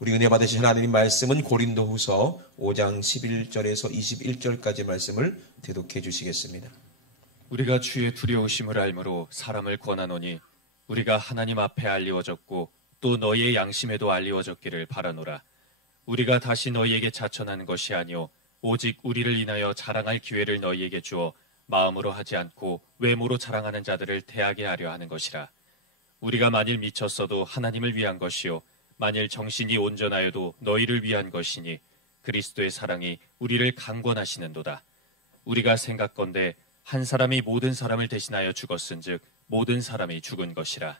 우리 은혜 받으신 하나님 말씀은 고린도후서 5장 11절에서 21절까지 말씀을 대독해 주시겠습니다. 우리가 주의 두려우심을 알므로 사람을 권하노니 우리가 하나님 앞에 알리워졌고 또 너희의 양심에도 알리워졌기를 바라노라. 우리가 다시 너희에게 자천하는 것이 아니요 오직 우리를 인하여 자랑할 기회를 너희에게 주어 마음으로 하지 않고 외모로 자랑하는 자들을 대하게 하려 하는 것이라. 우리가 만일 미쳤어도 하나님을 위한 것이요 만일 정신이 온전하여도 너희를 위한 것이니 그리스도의 사랑이 우리를 강권하시는도다. 우리가 생각건대 한 사람이 모든 사람을 대신하여 죽었은즉 모든 사람이 죽은 것이라.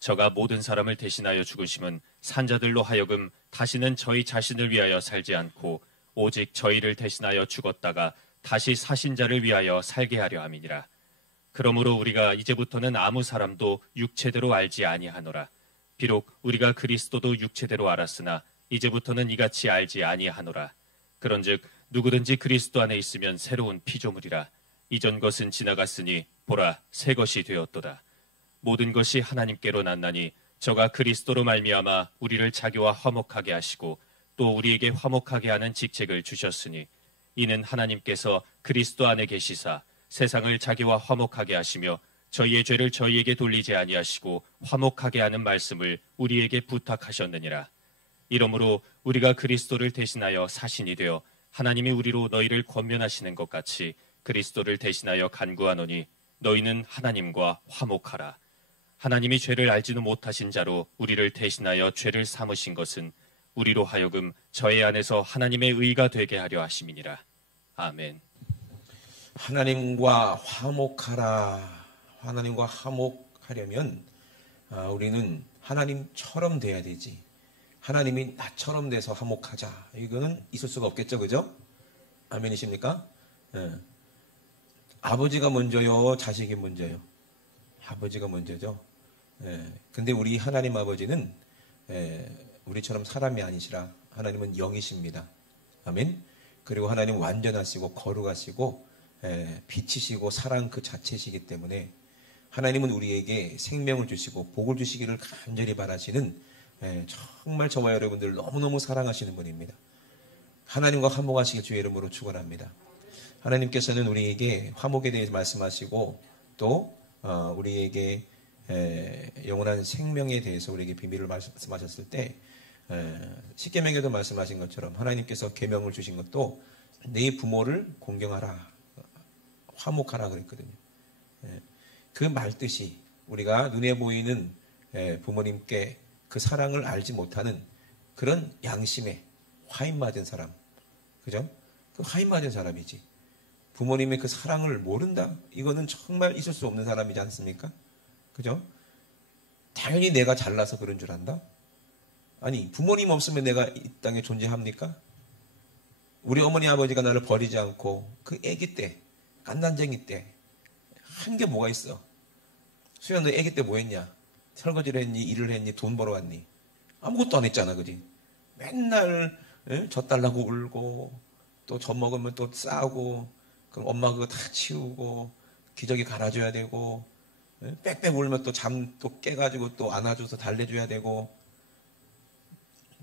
저가 모든 사람을 대신하여 죽으심은 산자들로 하여금 다시는 저희 자신을 위하여 살지 않고 오직 저희를 대신하여 죽었다가 다시 사신 자를 위하여 살게 하려 함이니라. 그러므로 우리가 이제부터는 아무 사람도 육체대로 알지 아니하노라. 비록 우리가 그리스도도 육체대로 알았으나 이제부터는 이같이 알지 아니하노라. 그런즉 누구든지 그리스도 안에 있으면 새로운 피조물이라. 이전 것은 지나갔으니 보라 새 것이 되었도다. 모든 것이 하나님께로 났나니 저가 그리스도로 말미암아 우리를 자기와 화목하게 하시고 또 우리에게 화목하게 하는 직책을 주셨으니 이는 하나님께서 그리스도 안에 계시사 세상을 자기와 화목하게 하시며 저희의 죄를 저희에게 돌리지 아니하시고 화목하게 하는 말씀을 우리에게 부탁하셨느니라. 이러므로 우리가 그리스도를 대신하여 사신이 되어 하나님이 우리로 너희를 권면하시는 것 같이 그리스도를 대신하여 간구하노니 너희는 하나님과 화목하라. 하나님이 죄를 알지도 못하신 자로 우리를 대신하여 죄를 삼으신 것은 우리로 하여금 저의 안에서 하나님의 의가 되게 하려 하심이니라. 아멘. 하나님과 화목하라. 하나님과 화목하려면 우리는 하나님처럼 돼야 되지. 하나님이 나처럼 돼서 화목하자. 이거는 있을 수가 없겠죠, 그죠? 아멘이십니까? 예. 아버지가 먼저요, 자식이 먼저요? 아버지가 먼저죠. 예. 근데 우리 하나님 아버지는 우리처럼 사람이 아니시라. 하나님은 영이십니다. 아멘. 그리고 하나님 완전하시고 거룩하시고 빛이시고 사랑 그 자체시기 때문에 하나님은 우리에게 생명을 주시고 복을 주시기를 간절히 바라시는 정말 저와 여러분들을 너무너무 사랑하시는 분입니다. 하나님과 화목하시길 주의 이름으로 축원합니다. 하나님께서는 우리에게 화목에 대해서 말씀하시고 또 우리에게 영원한 생명에 대해서 우리에게 비밀을 말씀하셨을 때 십계명에도 말씀하신 것처럼 하나님께서 계명을 주신 것도 네 부모를 공경하라, 화목하라 그랬거든요. 그 말뜻이 우리가 눈에 보이는 부모님께 그 사랑을 알지 못하는 그런 양심에 화인 맞은 사람, 그죠? 그 화인 맞은 사람이지. 부모님의 그 사랑을 모른다? 이거는 정말 있을 수 없는 사람이지 않습니까? 그죠? 당연히 내가 잘나서 그런 줄 안다? 아니, 부모님 없으면 내가 이 땅에 존재합니까? 우리 어머니 아버지가 나를 버리지 않고 그 아기 때, 깐난쟁이 때 한 게 뭐가 있어? 수연, 너 아기 때 뭐 했냐? 설거지를 했니? 일을 했니? 돈 벌어 왔니? 아무것도 안 했잖아, 그지? 맨날 젖 달라고 울고 또 젖 먹으면 또 싸고 그럼 엄마 그거 다 치우고 기저귀 갈아줘야 되고 빽빽 울면 또 잠 또 깨가지고 또 안아줘서 달래줘야 되고.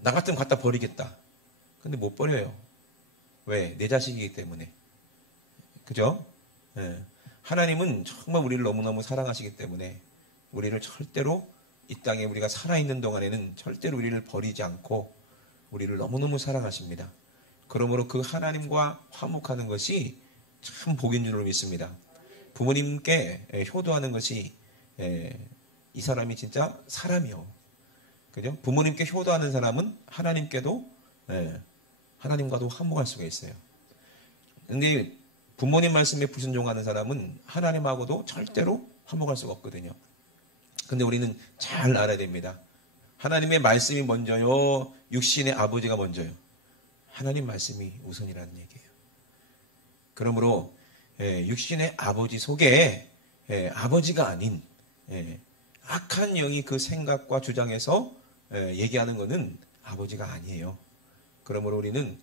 나 같으면 갖다 버리겠다. 근데 못 버려요. 왜? 내 자식이기 때문에. 그죠? 하나님은 정말 우리를 너무너무 사랑하시기 때문에 우리를 절대로 이 땅에 우리가 살아있는 동안에는 절대로 우리를 버리지 않고 우리를 너무너무 사랑하십니다. 그러므로 그 하나님과 화목하는 것이 참 복인 줄로 믿습니다. 부모님께 효도하는 것이 이 사람이 진짜 사람이요. 그죠? 부모님께 효도하는 사람은 하나님께도 하나님과도 화목할 수가 있어요. 근데 부모님 말씀에 불순종하는 사람은 하나님하고도 절대로 화목할 수가 없거든요. 근데 우리는 잘 알아야 됩니다. 하나님의 말씀이 먼저요, 육신의 아버지가 먼저요. 하나님 말씀이 우선이라는 얘기예요. 그러므로 육신의 아버지 속에 아버지가 아닌 악한 영이 그 생각과 주장에서 얘기하는 것은 아버지가 아니에요. 그러므로 우리는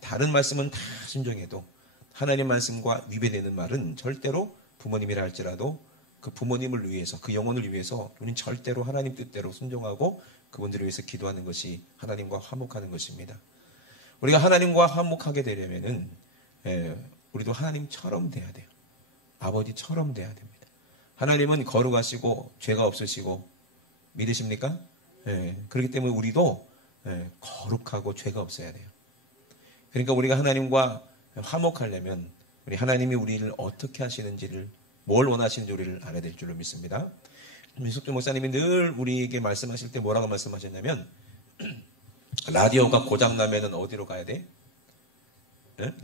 다른 말씀은 다 순종해도 하나님 말씀과 위배되는 말은 절대로 부모님이라 할지라도 그 부모님을 위해서, 그 영혼을 위해서 우리는 절대로 하나님 뜻대로 순종하고 그분들을 위해서 기도하는 것이 하나님과 화목하는 것입니다. 우리가 하나님과 화목하게 되려면은 우리도 하나님처럼 돼야 돼요. 아버지처럼 돼야 됩니다. 하나님은 거룩하시고 죄가 없으시고 믿으십니까? 그렇기 때문에 우리도 거룩하고 죄가 없어야 돼요. 그러니까 우리가 하나님과 화목하려면 우리 하나님이 우리를 어떻게 하시는지를, 뭘 원하시는지 우리를 알아야 될 줄로 믿습니다. 민숙주 목사님이 늘 우리에게 말씀하실 때 뭐라고 말씀하셨냐면, 라디오가 고장나면은 어디로 가야 돼?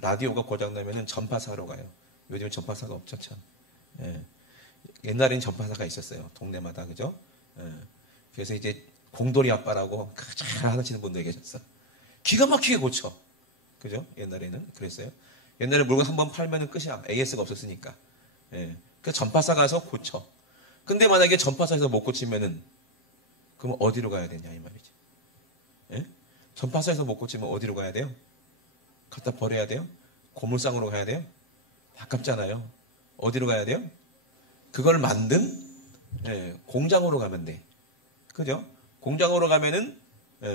라디오가 고장나면은 전파사로 가요. 요즘 전파사가 없죠, 참. 옛날에는 전파사가 있었어요. 동네마다, 그죠? 그래서 이제 공돌이 아빠라고 잘 하시는 분들이 계셨어. 기가 막히게 고쳐. 그죠? 옛날에는 그랬어요. 옛날에 물건 한번 팔면은 끝이야. AS가 없었으니까. 그 전파사 가서 고쳐. 근데 만약에 전파사에서 못 고치면은, 그럼 어디로 가야 되냐, 이 말이지. 전파사에서 못 고치면 어디로 가야 돼요? 갖다 버려야 돼요? 고물상으로 가야 돼요? 아깝잖아요. 어디로 가야 돼요? 그걸 만든 공장으로 가면 돼. 그죠? 공장으로 가면은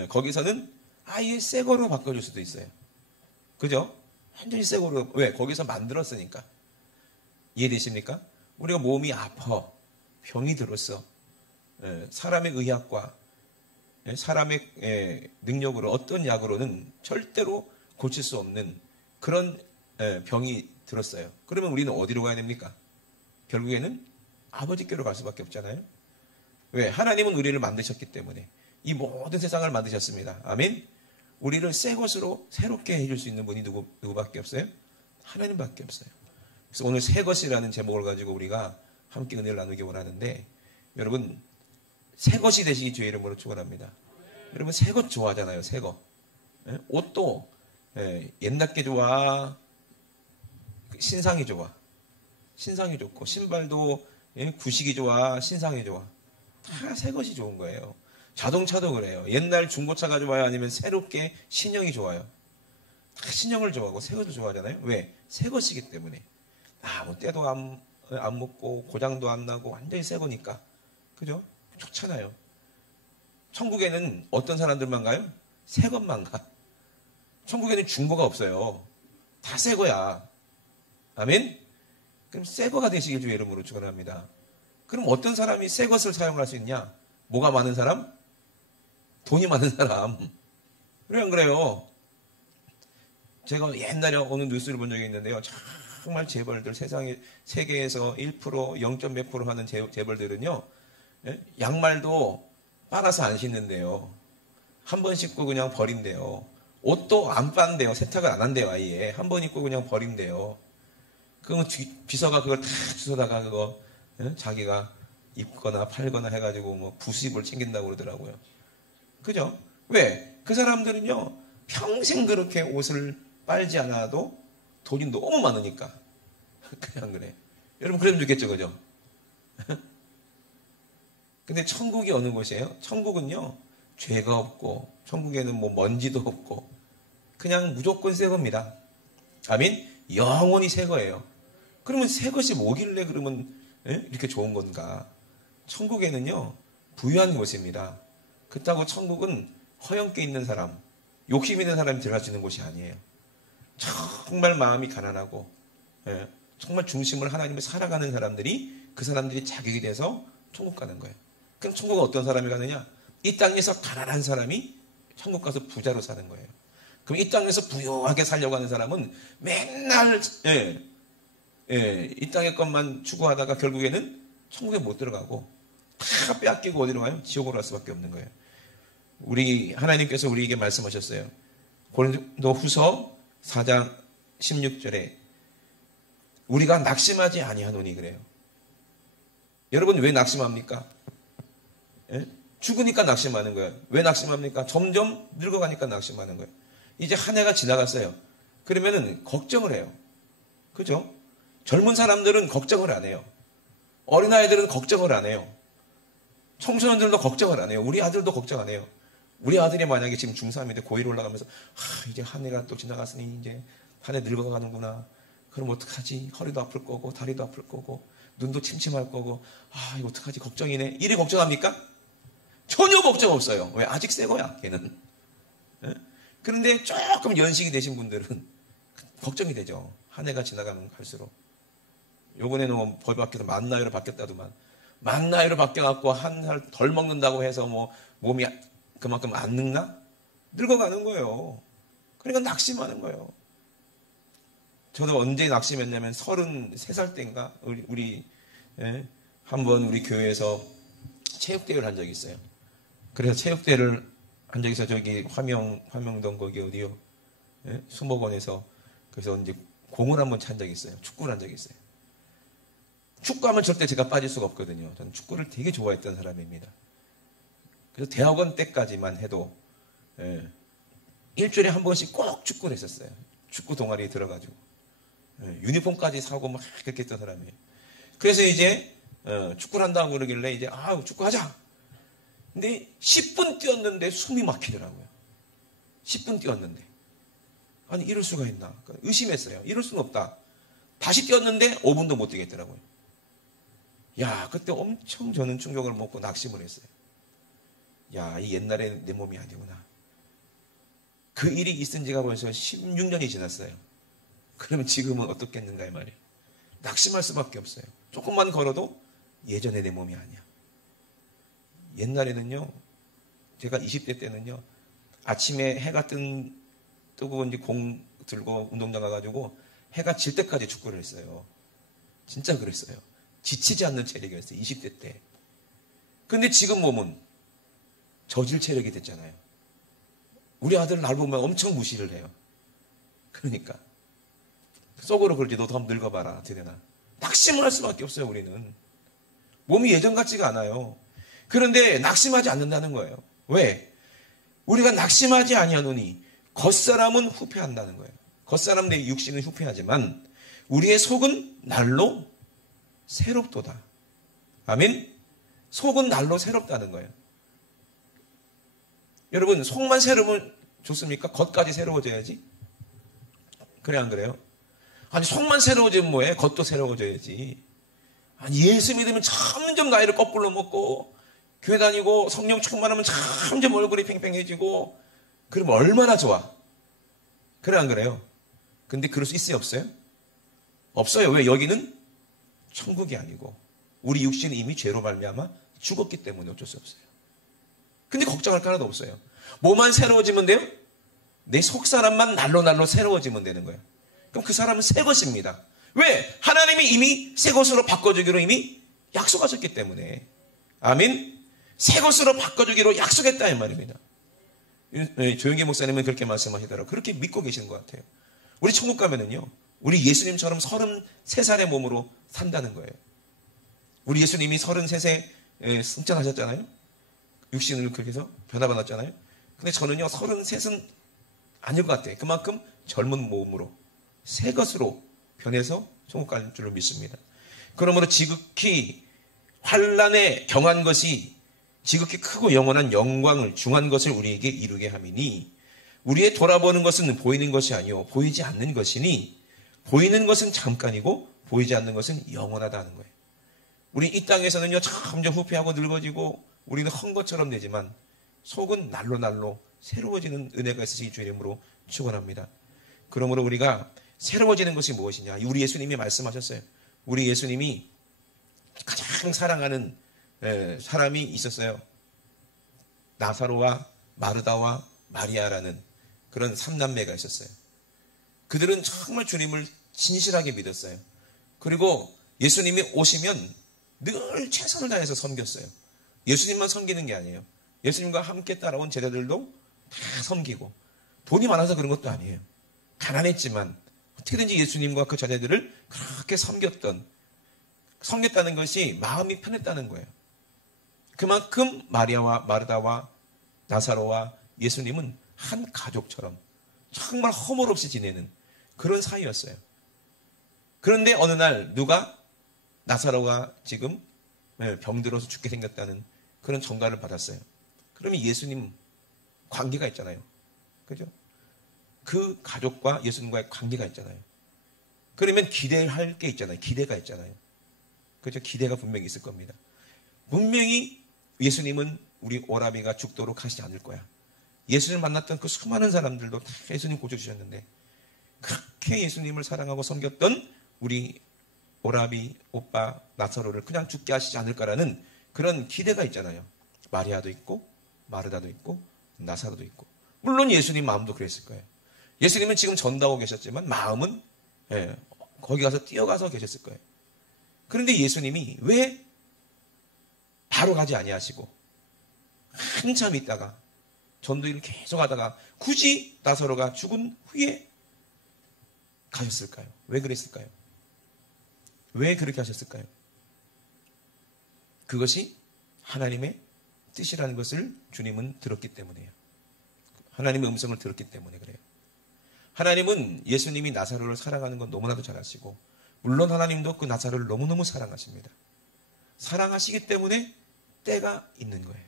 거기서는 아예 새 거로 바꿔줄 수도 있어요. 그죠? 완전히 새 거로. 왜? 거기서 만들었으니까. 이해되십니까? 우리가 몸이 아파, 병이 들었어. 사람의 의학과 사람의 능력으로, 어떤 약으로는 절대로 고칠 수 없는 그런 병이 들었어요. 그러면 우리는 어디로 가야 됩니까? 결국에는 아버지께로 갈 수밖에 없잖아요. 왜? 하나님은 우리를 만드셨기 때문에. 이 모든 세상을 만드셨습니다. 아멘? 우리를 새 것으로 새롭게 해줄 수 있는 분이 누구밖에 없어요? 하나님밖에 없어요. 그래서 오늘 새 것이라는 제목을 가지고 우리가 함께 은혜를 나누기 원하는데, 여러분, 새 것이 되시기 주의 이름으로 축원합니다. 여러분, 새 것 좋아하잖아요. 새 것. 옷도 옛날 게 좋아, 신상이 좋아. 신상이 좋고, 신발도 구식이 좋아, 신상이 좋아. 다 새 것이 좋은 거예요. 자동차도 그래요. 옛날 중고차가 좋아요? 아니면 새롭게 신형이 좋아요? 다 신형을 좋아하고 새 것도 좋아하잖아요. 왜? 새 것이기 때문에. 뭐 때도 안 먹고 고장도 안 나고 완전히 새 거니까. 그죠? 좋잖아요. 천국에는 어떤 사람들만 가요? 새 것만 가. 천국에는 중고가 없어요. 다 새 거야. 아멘? 그럼 새 거가 되시길 주의 이름으로 축원합니다. 그럼 어떤 사람이 새 것을 사용할 수 있냐? 뭐가 많은 사람? 돈이 많은 사람. 그래요, 안 그래요? 제가 옛날에 어느 뉴스를 본 적이 있는데요. 정말 재벌들, 세계에서 1%, 0. 몇 프로 하는 재벌들은요, 양말도 빨아서 안 신는데요. 한 번 신고 그냥 버린대요. 옷도 안 빤대요. 세탁을 안 한대요, 아예. 한 번 입고 그냥 버린대요. 그러면 비서가 그걸 다 주워다가 그거 자기가 입거나 팔거나 해가지고 뭐 부수입을 챙긴다고 그러더라고요. 그죠? 왜? 그 사람들은요, 평생 그렇게 옷을 빨지 않아도 돈이 너무 많으니까. 그냥 그래. 여러분, 그러면 좋겠죠, 그죠? 근데 천국이 어느 곳이에요? 천국은요, 죄가 없고, 천국에는 뭐 먼지도 없고, 그냥 무조건 새 겁니다. 아멘? 영원히 새 거예요. 그러면 새 것이 뭐길래 그러면 이렇게 좋은 건가? 천국에는요, 부유한 곳입니다. 그렇다고 천국은 허영께 있는 사람, 욕심 있는 사람이 들어갈 수 있는 곳이 아니에요. 정말 마음이 가난하고, 정말 중심을 하나님을 살아가는 사람들이, 그 사람들이 자격이 돼서 천국 가는 거예요. 그럼 천국은 어떤 사람이 가느냐? 이 땅에서 가난한 사람이 천국 가서 부자로 사는 거예요. 그럼 이 땅에서 부유하게 살려고 하는 사람은 맨날 이 땅의 것만 추구하다가 결국에는 천국에 못 들어가고 다 빼앗기고 어디로 가요? 지옥으로 갈 수밖에 없는 거예요. 우리 하나님께서 우리에게 말씀하셨어요. 고린도후서 4장 16절에 우리가 낙심하지 아니하노니 그래요. 여러분, 왜 낙심합니까? 죽으니까 낙심하는 거예요. 왜 낙심합니까? 점점 늙어가니까 낙심하는 거예요. 이제 한 해가 지나갔어요. 그러면은 걱정을 해요. 그죠? 젊은 사람들은 걱정을 안 해요. 어린아이들은 걱정을 안 해요. 청소년들도 걱정을 안 해요. 우리 아들도 걱정 안 해요. 우리 아들이 만약에 지금 중3인데 고1 올라가면서 이제 한 해가 또 지나갔으니 이제 한 해 늙어가는구나. 그럼 어떡하지? 허리도 아플 거고 다리도 아플 거고 눈도 침침할 거고 이거 어떡하지? 걱정이네. 이래 걱정합니까? 전혀 걱정 없어요. 왜? 아직 새 거야, 걔는. 예? 그런데 조금 연식이 되신 분들은 걱정이 되죠. 한 해가 지나가면 갈수록. 요번에는 뭐 법 밖에서 만 나이로 바뀌었다더만. 만 나이로 바뀌어갖고 한 살 덜 먹는다고 해서 뭐 몸이 그만큼 안 늙나? 늙어가는 거예요. 그러니까 낙심하는 거예요. 저도 언제 낙심했냐면 33살 때인가 우리 한번 우리 교회에서 체육대회를 한 적이 있어요. 그래서 체육대회를 한 적이 있어요. 저기 화명동 거기 어디요? 수목원에서. 그래서 이제 공을 한번 찬 적이 있어요. 축구를 한 적이 있어요. 축구하면 절대 제가 빠질 수가 없거든요. 저는 축구를 되게 좋아했던 사람입니다. 그래서 대학원 때까지만 해도 일주일에 한 번씩 꼭 축구를 했었어요. 축구 동아리에 들어가지고 유니폼까지 사고 막 그렇게 했던 사람이에요. 그래서 이제 축구를 한다고 그러길래 이제 축구하자. 근데 10분 뛰었는데 숨이 막히더라고요. 10분 뛰었는데. 아니 이럴 수가 있나. 의심했어요. 이럴 수는 없다. 다시 뛰었는데 5분도 못 뛰겠더라고요. 야, 그때 엄청 저는 충격을 먹고 낙심을 했어요. 야, 이 옛날에 내 몸이 아니구나. 그 일이 있은 지가 벌써 16년이 지났어요. 그러면 지금은 어떻겠는가 이 말이에요. 낙심할 수밖에 없어요. 조금만 걸어도 예전에 내 몸이 아니야. 옛날에는요, 제가 20대 때는요, 아침에 해가 뜨고 이제 공 들고 운동장 가가지고 해가 질 때까지 축구를 했어요. 진짜 그랬어요. 지치지 않는 체력이었어요. 20대 때. 근데 지금 몸은 저질 체력이 됐잖아요. 우리 아들 날 보면 엄청 무시를 해요. 그러니까 속으로 그러지. 너도 한번 늙어봐라. 어떻게 되나. 낙심을 할 수밖에 없어요. 우리는. 몸이 예전 같지가 않아요. 그런데 낙심하지 않는다는 거예요. 왜? 우리가 낙심하지 아니하노니 겉사람은 후패한다는 거예요. 겉사람 내 육신은 후패하지만 우리의 속은 날로 새롭도다. 아멘? 속은 날로 새롭다는 거예요. 여러분, 속만 새로우면 좋습니까? 겉까지 새로워져야지. 그래 안 그래요? 아니 속만 새로워지면 뭐해? 겉도 새로워져야지. 아니 예수 믿으면 점점 나이를 거꾸로 먹고 교회 다니고 성령 충만하면 점점 얼굴이 팽팽해지고 그러면 얼마나 좋아. 그래 안 그래요? 근데 그럴 수 있어요 없어요? 없어요. 왜? 여기는 천국이 아니고 우리 육신은 이미 죄로 말미암아 죽었기 때문에 어쩔 수 없어요. 근데 걱정할 거 하나도 없어요. 뭐만 새로워지면 돼요? 내 속사람만 날로 새로워지면 되는 거예요. 그럼 그 사람은 새 것입니다. 왜? 하나님이 이미 새 것으로 바꿔주기로 이미 약속하셨기 때문에. 아멘? 새 것으로 바꿔주기로 약속했다 이 말입니다. 조영기 목사님은 그렇게 말씀하시더라고요. 그렇게 믿고 계시는 것 같아요. 우리 천국 가면은요, 우리 예수님처럼 33살의 몸으로 산다는 거예요. 우리 예수님이 33세 승천하셨잖아요. 육신을 그렇게 해서 변화받았잖아요. 근데 저는요 33은 아닐 것 같아요. 그만큼 젊은 몸으로 새 것으로 변해서 천국 갈 줄로 믿습니다. 그러므로 지극히 환난에 경한 것이 지극히 크고 영원한 영광을 중한 것을 우리에게 이루게 함이니 우리의 돌아보는 것은 보이는 것이 아니요 보이지 않는 것이니 보이는 것은 잠깐이고 보이지 않는 것은 영원하다는 거예요. 우리 이 땅에서는요 점점 후패하고 늙어지고 우리는 헌 것처럼 되지만 속은 날로 새로워지는 은혜가 있으시기 주의 이름으로 축원합니다. 그러므로 우리가 새로워지는 것이 무엇이냐? 우리 예수님이 말씀하셨어요. 우리 예수님이 가장 사랑하는 사람이 있었어요. 나사로와 마르다와 마리아라는 그런 3남매가 있었어요. 그들은 정말 주님을 진실하게 믿었어요. 그리고 예수님이 오시면 늘 최선을 다해서 섬겼어요. 예수님만 섬기는 게 아니에요. 예수님과 함께 따라온 제자들도 다 섬기고 돈이 많아서 그런 것도 아니에요. 가난했지만 어떻게든지 예수님과 그 제자들을 그렇게 섬겼다는 것이 마음이 편했다는 거예요. 그만큼 마리아와 마르다와 나사로와 예수님은 한 가족처럼 정말 허물 없이 지내는 그런 사이였어요. 그런데 어느 날 누가 나사로가 지금 병들어서 죽게 생겼다는 그런 전가를 받았어요. 그러면 예수님 관계가 있잖아요. 그죠? 그 가족과 예수님과의 관계가 있잖아요. 그러면 기대할 게 있잖아요. 기대가 있잖아요. 그죠? 기대가 분명히 있을 겁니다. 분명히 예수님은 우리 오라비가 죽도록 하시지 않을 거야. 예수님을 만났던 그 수많은 사람들도 다 예수님 고쳐주셨는데 그렇게 예수님을 사랑하고 섬겼던 우리 오라비 오빠 나사로를 그냥 죽게 하시지 않을까라는 그런 기대가 있잖아요. 마리아도 있고 마르다도 있고 나사로도 있고, 물론 예수님 마음도 그랬을 거예요. 예수님은 지금 전다고 계셨지만 마음은 거기 가서 뛰어가서 계셨을 거예요. 그런데 예수님이 왜 바로 가지 아니하시고 한참 있다가 전도일을 계속 하다가 굳이 나사로가 죽은 후에 가셨을까요? 왜 그랬을까요? 왜 그렇게 하셨을까요? 그것이 하나님의 뜻이라는 것을 주님은 들었기 때문이에요. 하나님의 음성을 들었기 때문에 그래요. 하나님은 예수님이 나사로를 사랑하는 건 너무나도 잘 아시고, 물론 하나님도 그 나사로를 너무너무 사랑하십니다. 사랑하시기 때문에 때가 있는 거예요.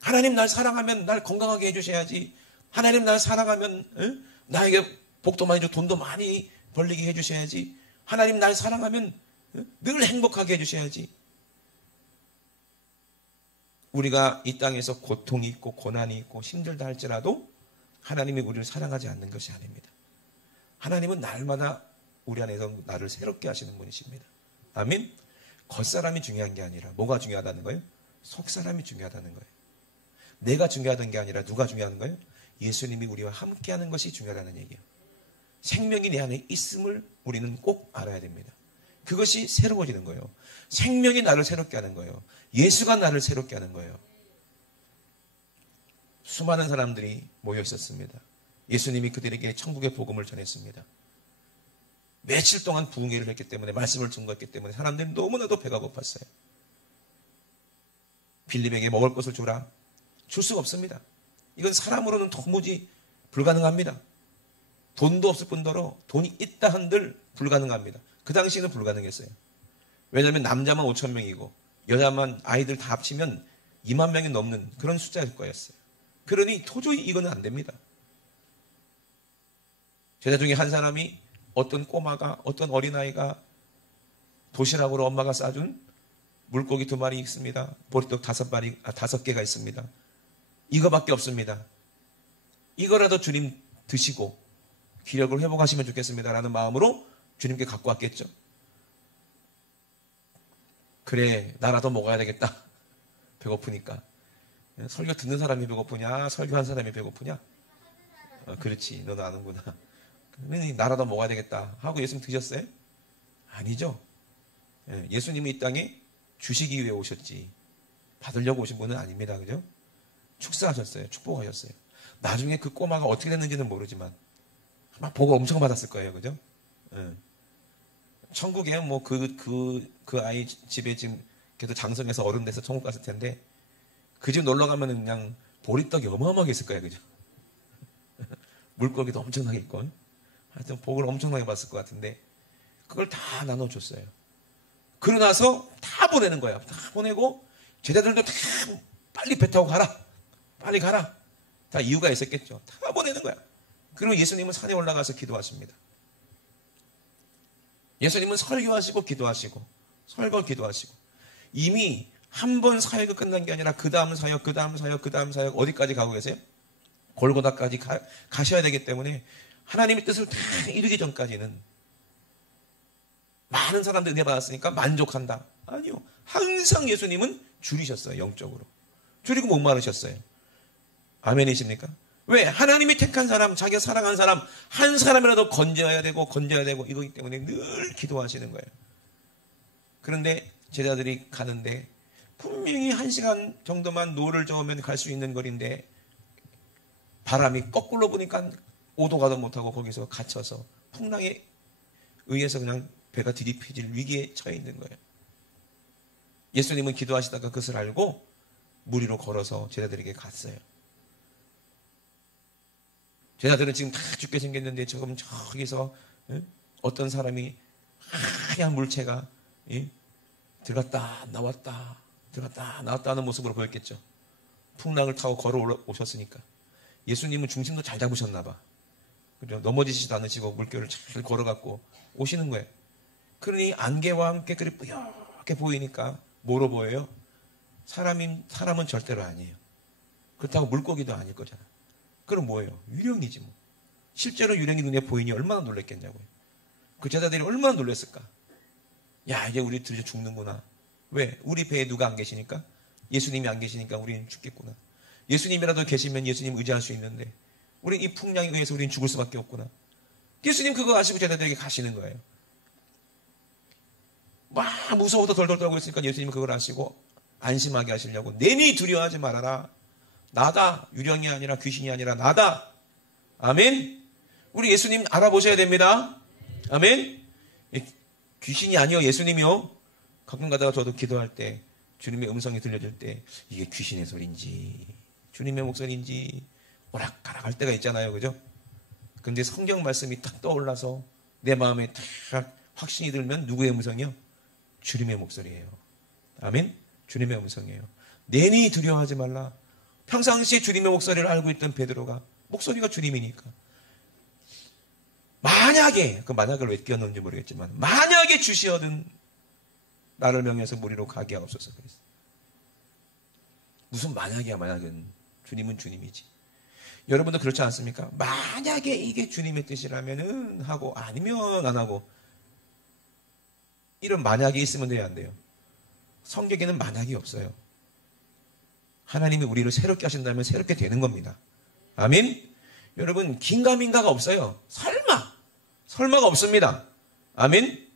하나님 날 사랑하면 날 건강하게 해주셔야지. 하나님 날 사랑하면 나에게 복도 많이 주고 돈도 많이 벌리게 해주셔야지. 하나님 날 사랑하면 늘 행복하게 해주셔야지. 우리가 이 땅에서 고통이 있고 고난이 있고 힘들다 할지라도 하나님이 우리를 사랑하지 않는 것이 아닙니다. 하나님은 날마다 우리 안에서 나를 새롭게 하시는 분이십니다. 아멘. 겉사람이 중요한 게 아니라 뭐가 중요하다는 거예요? 속사람이 중요하다는 거예요. 내가 중요하다는 게 아니라 누가 중요한 거예요? 예수님이 우리와 함께하는 것이 중요하다는 얘기예요. 생명이 내 안에 있음을 우리는 꼭 알아야 됩니다. 그것이 새로워지는 거예요. 생명이 나를 새롭게 하는 거예요. 예수가 나를 새롭게 하는 거예요. 수많은 사람들이 모여 있었습니다. 예수님이 그들에게 천국의 복음을 전했습니다. 며칠 동안 부흥회를 했기 때문에, 말씀을 증거했기 때문에 사람들이 너무나도 배가 고팠어요. 빌립에게 먹을 것을 주라. 줄 수가 없습니다. 이건 사람으로는 도무지 불가능합니다. 돈도 없을 뿐더러 돈이 있다 한들 불가능합니다. 그 당시에는 불가능했어요. 왜냐하면 남자만 5천 명이고 여자만 아이들 다 합치면 2만 명이 넘는 그런 숫자일 거였어요. 그러니 도저히 이거는 안 됩니다. 제자 중에 한 사람이, 어떤 꼬마가, 어떤 어린아이가 도시락으로 엄마가 싸준 물고기 2마리 있습니다. 보리떡 5개가 있습니다. 이거밖에 없습니다. 이거라도 주님 드시고 기력을 회복하시면 좋겠습니다라는 마음으로 주님께 갖고 왔겠죠. 그래, 나라도 먹어야 되겠다. 배고프니까. 설교 듣는 사람이 배고프냐, 설교한 사람이 배고프냐? 그렇지, 너는 아는구나. 나라도 먹어야 되겠다 하고 예수님 드셨어요? 아니죠. 예수님이 이 땅에 주시기 위해 오셨지 받으려고 오신 분은 아닙니다. 그죠? 축사하셨어요. 축복하셨어요. 나중에 그 꼬마가 어떻게 됐는지는 모르지만 막 복을 엄청 받았을 거예요. 그죠? 천국에 뭐 그 아이 집에 지금 걔도 장성해서 어른 돼서 천국 갔을 텐데, 그 집 놀러 가면 그냥 보리떡이 어마어마하게 있을 거예요. 그죠? 물고기도 엄청나게 있고. 하여튼 복을 엄청나게 받았을 것 같은데, 그걸 다 나눠줬어요. 그러고 나서 다 보내는 거예요. 다 보내고, 제자들도 다 빨리 배 타고 가라. 빨리 가라. 다 이유가 있었겠죠. 다 보내는 거야. 그리고 예수님은 산에 올라가서 기도하십니다. 예수님은 설교하시고 기도하시고 설교 기도하시고, 이미 한 번 사역이 끝난 게 아니라 그 다음 사역, 그 다음 사역, 그 다음 사역, 어디까지 가고 계세요? 골고다까지 가셔야 되기 때문에 하나님의 뜻을 다 이루기 전까지는 많은 사람들이 은혜 받았으니까 만족한다. 아니요. 항상 예수님은 줄이셨어요. 영적으로. 줄이고 목마르셨어요. 아멘이십니까? 왜? 하나님이 택한 사람, 자기가 사랑한 사람 한 사람이라도 건져야 되고 이거기 때문에 늘 기도하시는 거예요. 그런데 제자들이 가는데 분명히 1시간 정도만 노를 저으면 갈 수 있는 거리인데, 바람이 거꾸로 부니까 오도 가도 못하고 거기서 갇혀서 풍랑에 의해서 그냥 배가 뒤집혀질 위기에 처해 있는 거예요. 예수님은 기도하시다가 그것을 알고 물 위로 걸어서 제자들에게 갔어요. 제자들은 지금 다 죽게 생겼는데 조금 저기서 어떤 사람이 하얀 물체가 들어갔다 나왔다 들어갔다 나왔다 하는 모습으로 보였겠죠. 풍랑을 타고 걸어 오셨으니까. 예수님은 중심도 잘 잡으셨나 봐. 그죠? 넘어지시지도 않으시고 물결을 잘 걸어갖고 오시는 거예요. 그러니 안개와 함께 그리 뿌옇게 보이니까 뭐로 보여요? 사람은 절대로 아니에요. 그렇다고 물고기도 아닐 거잖아. 그럼 뭐예요? 유령이지 뭐. 실제로 유령이 눈에 보이니 얼마나 놀랬겠냐고요. 그 제자들이 얼마나 놀랬을까. 야, 이제 우리 드디어 죽는구나. 왜? 우리 배에 누가 안 계시니까? 예수님이 안 계시니까 우리는 죽겠구나. 예수님이라도 계시면 예수님 의지할 수 있는데 우린 이 풍랑에 의해서 우리는 죽을 수밖에 없구나. 예수님 그거 아시고 제자들에게 가시는 거예요. 막 무서워도 덜덜 떨고 있으니까 예수님 그걸 아시고 안심하게 하시려고 내니 두려워하지 말아라. 나다. 유령이 아니라 귀신이 아니라 나다. 아멘. 우리 예수님 알아보셔야 됩니다. 아멘. 귀신이 아니요 예수님이요. 가끔 가다가 저도 기도할 때 주님의 음성이 들려질 때 이게 귀신의 소리인지 주님의 목소리인지 오락가락 할 때가 있잖아요. 그죠? 근데 성경 말씀이 탁 떠올라서 내 마음에 탁 확신이 들면 누구의 음성이요? 주님의 목소리예요. 아멘. 주님의 음성이에요. 내니 두려워하지 말라. 평상시에 주님의 목소리를 알고 있던 베드로가 목소리가 주님이니까 만약에 그 만약을 왜 끼워넣는지 모르겠지만 만약에 주시어든 나를 명해서 무리로 가게 하옵소서 그랬어요. 무슨 만약이야. 만약은 주님은 주님이지. 여러분도 그렇지 않습니까? 만약에 이게 주님의 뜻이라면은 하고 아니면 안 하고 이런 만약이 있으면 돼야 안 돼요. 성경에는 만약이 없어요. 하나님이 우리를 새롭게 하신다면 새롭게 되는 겁니다. 아멘. 여러분 긴가민가가 없어요. 설마가 없습니다. 아멘.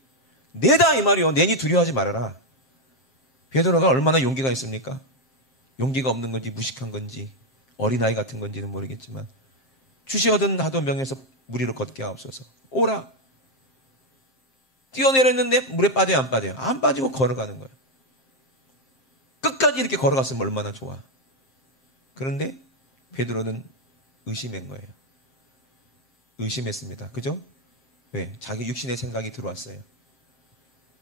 내다 이 말이요. 내니 두려워하지 말아라. 베드로가 얼마나 용기가 있습니까? 용기가 없는 건지 무식한 건지 어린아이 같은 건지는 모르겠지만 주시어든 하도 명해서 무리로 걷게 하옵소서. 오라. 뛰어내렸는데 물에 빠져요 안 빠져요? 안 빠지고 걸어가는 거예요. 끝까지 이렇게 걸어갔으면 얼마나 좋아. 그런데 베드로는 의심한 거예요. 의심했습니다. 그죠? 왜? 자기 육신의 생각이 들어왔어요.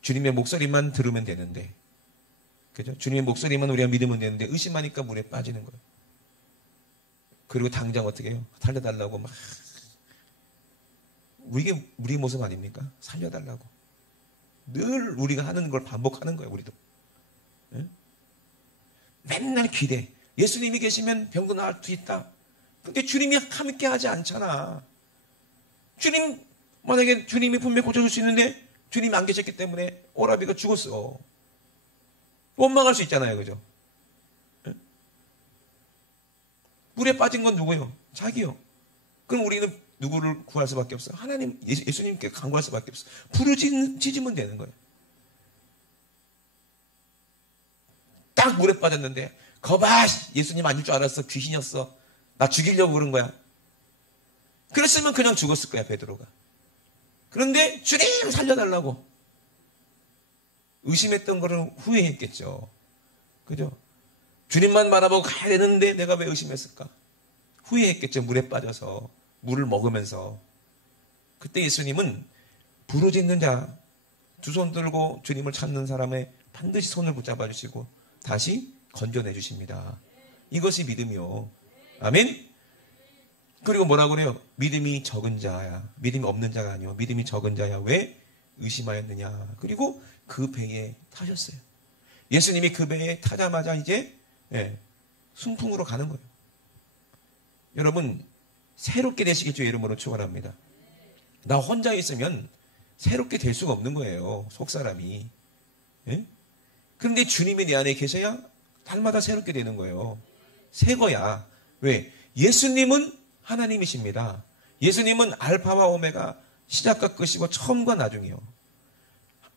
주님의 목소리만 들으면 되는데, 그죠? 주님의 목소리만 우리가 믿으면 되는데 의심하니까 물에 빠지는 거예요. 그리고 당장 어떻게 해요? 살려달라고 막. 이게 우리 모습 아닙니까? 살려달라고. 늘 우리가 하는 걸 반복하는 거예요. 우리도. 응? 맨날 기대. 예수님이 계시면 병도 나을 수 있다. 근데 주님이 함께 하지 않잖아. 만약에 주님이 분명히 고쳐줄 수 있는데 주님이 안 계셨기 때문에 오라비가 죽었어. 원망할 수 있잖아요. 그죠? 응? 물에 빠진 건 누구예요? 자기요. 그럼 우리는 누구를 구할 수밖에 없어요? 하나님, 예수님께 간구할 수밖에 없어요. 부르짖으면 되는 거예요. 딱 물에 빠졌는데 거봐 예수님 아닐 줄 알았어. 귀신이었어. 나 죽이려고 그런 거야. 그랬으면 그냥 죽었을 거야 베드로가. 그런데 주님 살려달라고 의심했던 거를 후회했겠죠. 그죠? 주님만 바라보고 가야 되는데 내가 왜 의심했을까? 후회했겠죠. 물에 빠져서 물을 먹으면서. 그때 예수님은 부르짖는 자 두 손 들고 주님을 찾는 사람의 반드시 손을 붙잡아 주시고 다시 건져내 주십니다. 이것이 믿음이요. 아멘. 그리고 뭐라 그래요? 믿음이 적은 자야. 믿음이 없는 자가 아니요. 믿음이 적은 자야. 왜 의심하였느냐. 그리고 그 배에 타셨어요. 예수님이 그 배에 타자마자 이제 순풍으로 가는 거예요. 여러분 새롭게 되시길 주의 이름으로 축원합니다. 나 혼자 있으면 새롭게 될 수가 없는 거예요. 속사람이. 그런데 주님이 내 안에 계셔야 날마다 새롭게 되는 거예요. 새 거야. 왜? 예수님은 하나님이십니다. 예수님은 알파와 오메가 시작과 끝이고 처음과 나중이요.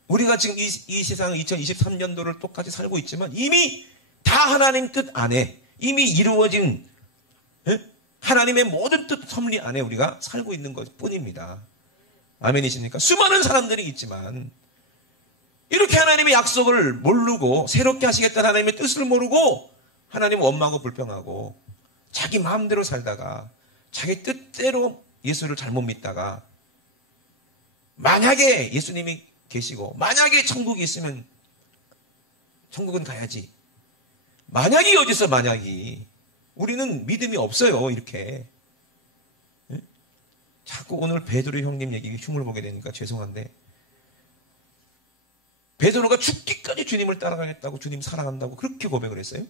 우리가 지금 이 세상 2023년도를 똑같이 살고 있지만 이미 다 하나님 뜻 안에 이미 이루어진 하나님의 모든 뜻 섭리 안에 우리가 살고 있는 것 뿐입니다. 아멘이십니까? 수많은 사람들이 있지만 이렇게 하나님의 약속을 모르고 새롭게 하시겠다는 하나님의 뜻을 모르고 하나님 원망하고 불평하고 자기 마음대로 살다가 자기 뜻대로 예수를 잘못 믿다가 만약에 예수님이 계시고 만약에 천국이 있으면 천국은 가야지. 만약이 어딨어 만약이. 우리는 믿음이 없어요. 이렇게. 자꾸 오늘 베드로 형님 얘기에 흉을 보게 되니까 죄송한데 베드로가 죽기까지 주님을 따라가겠다고, 주님 사랑한다고 그렇게 고백을 했어요.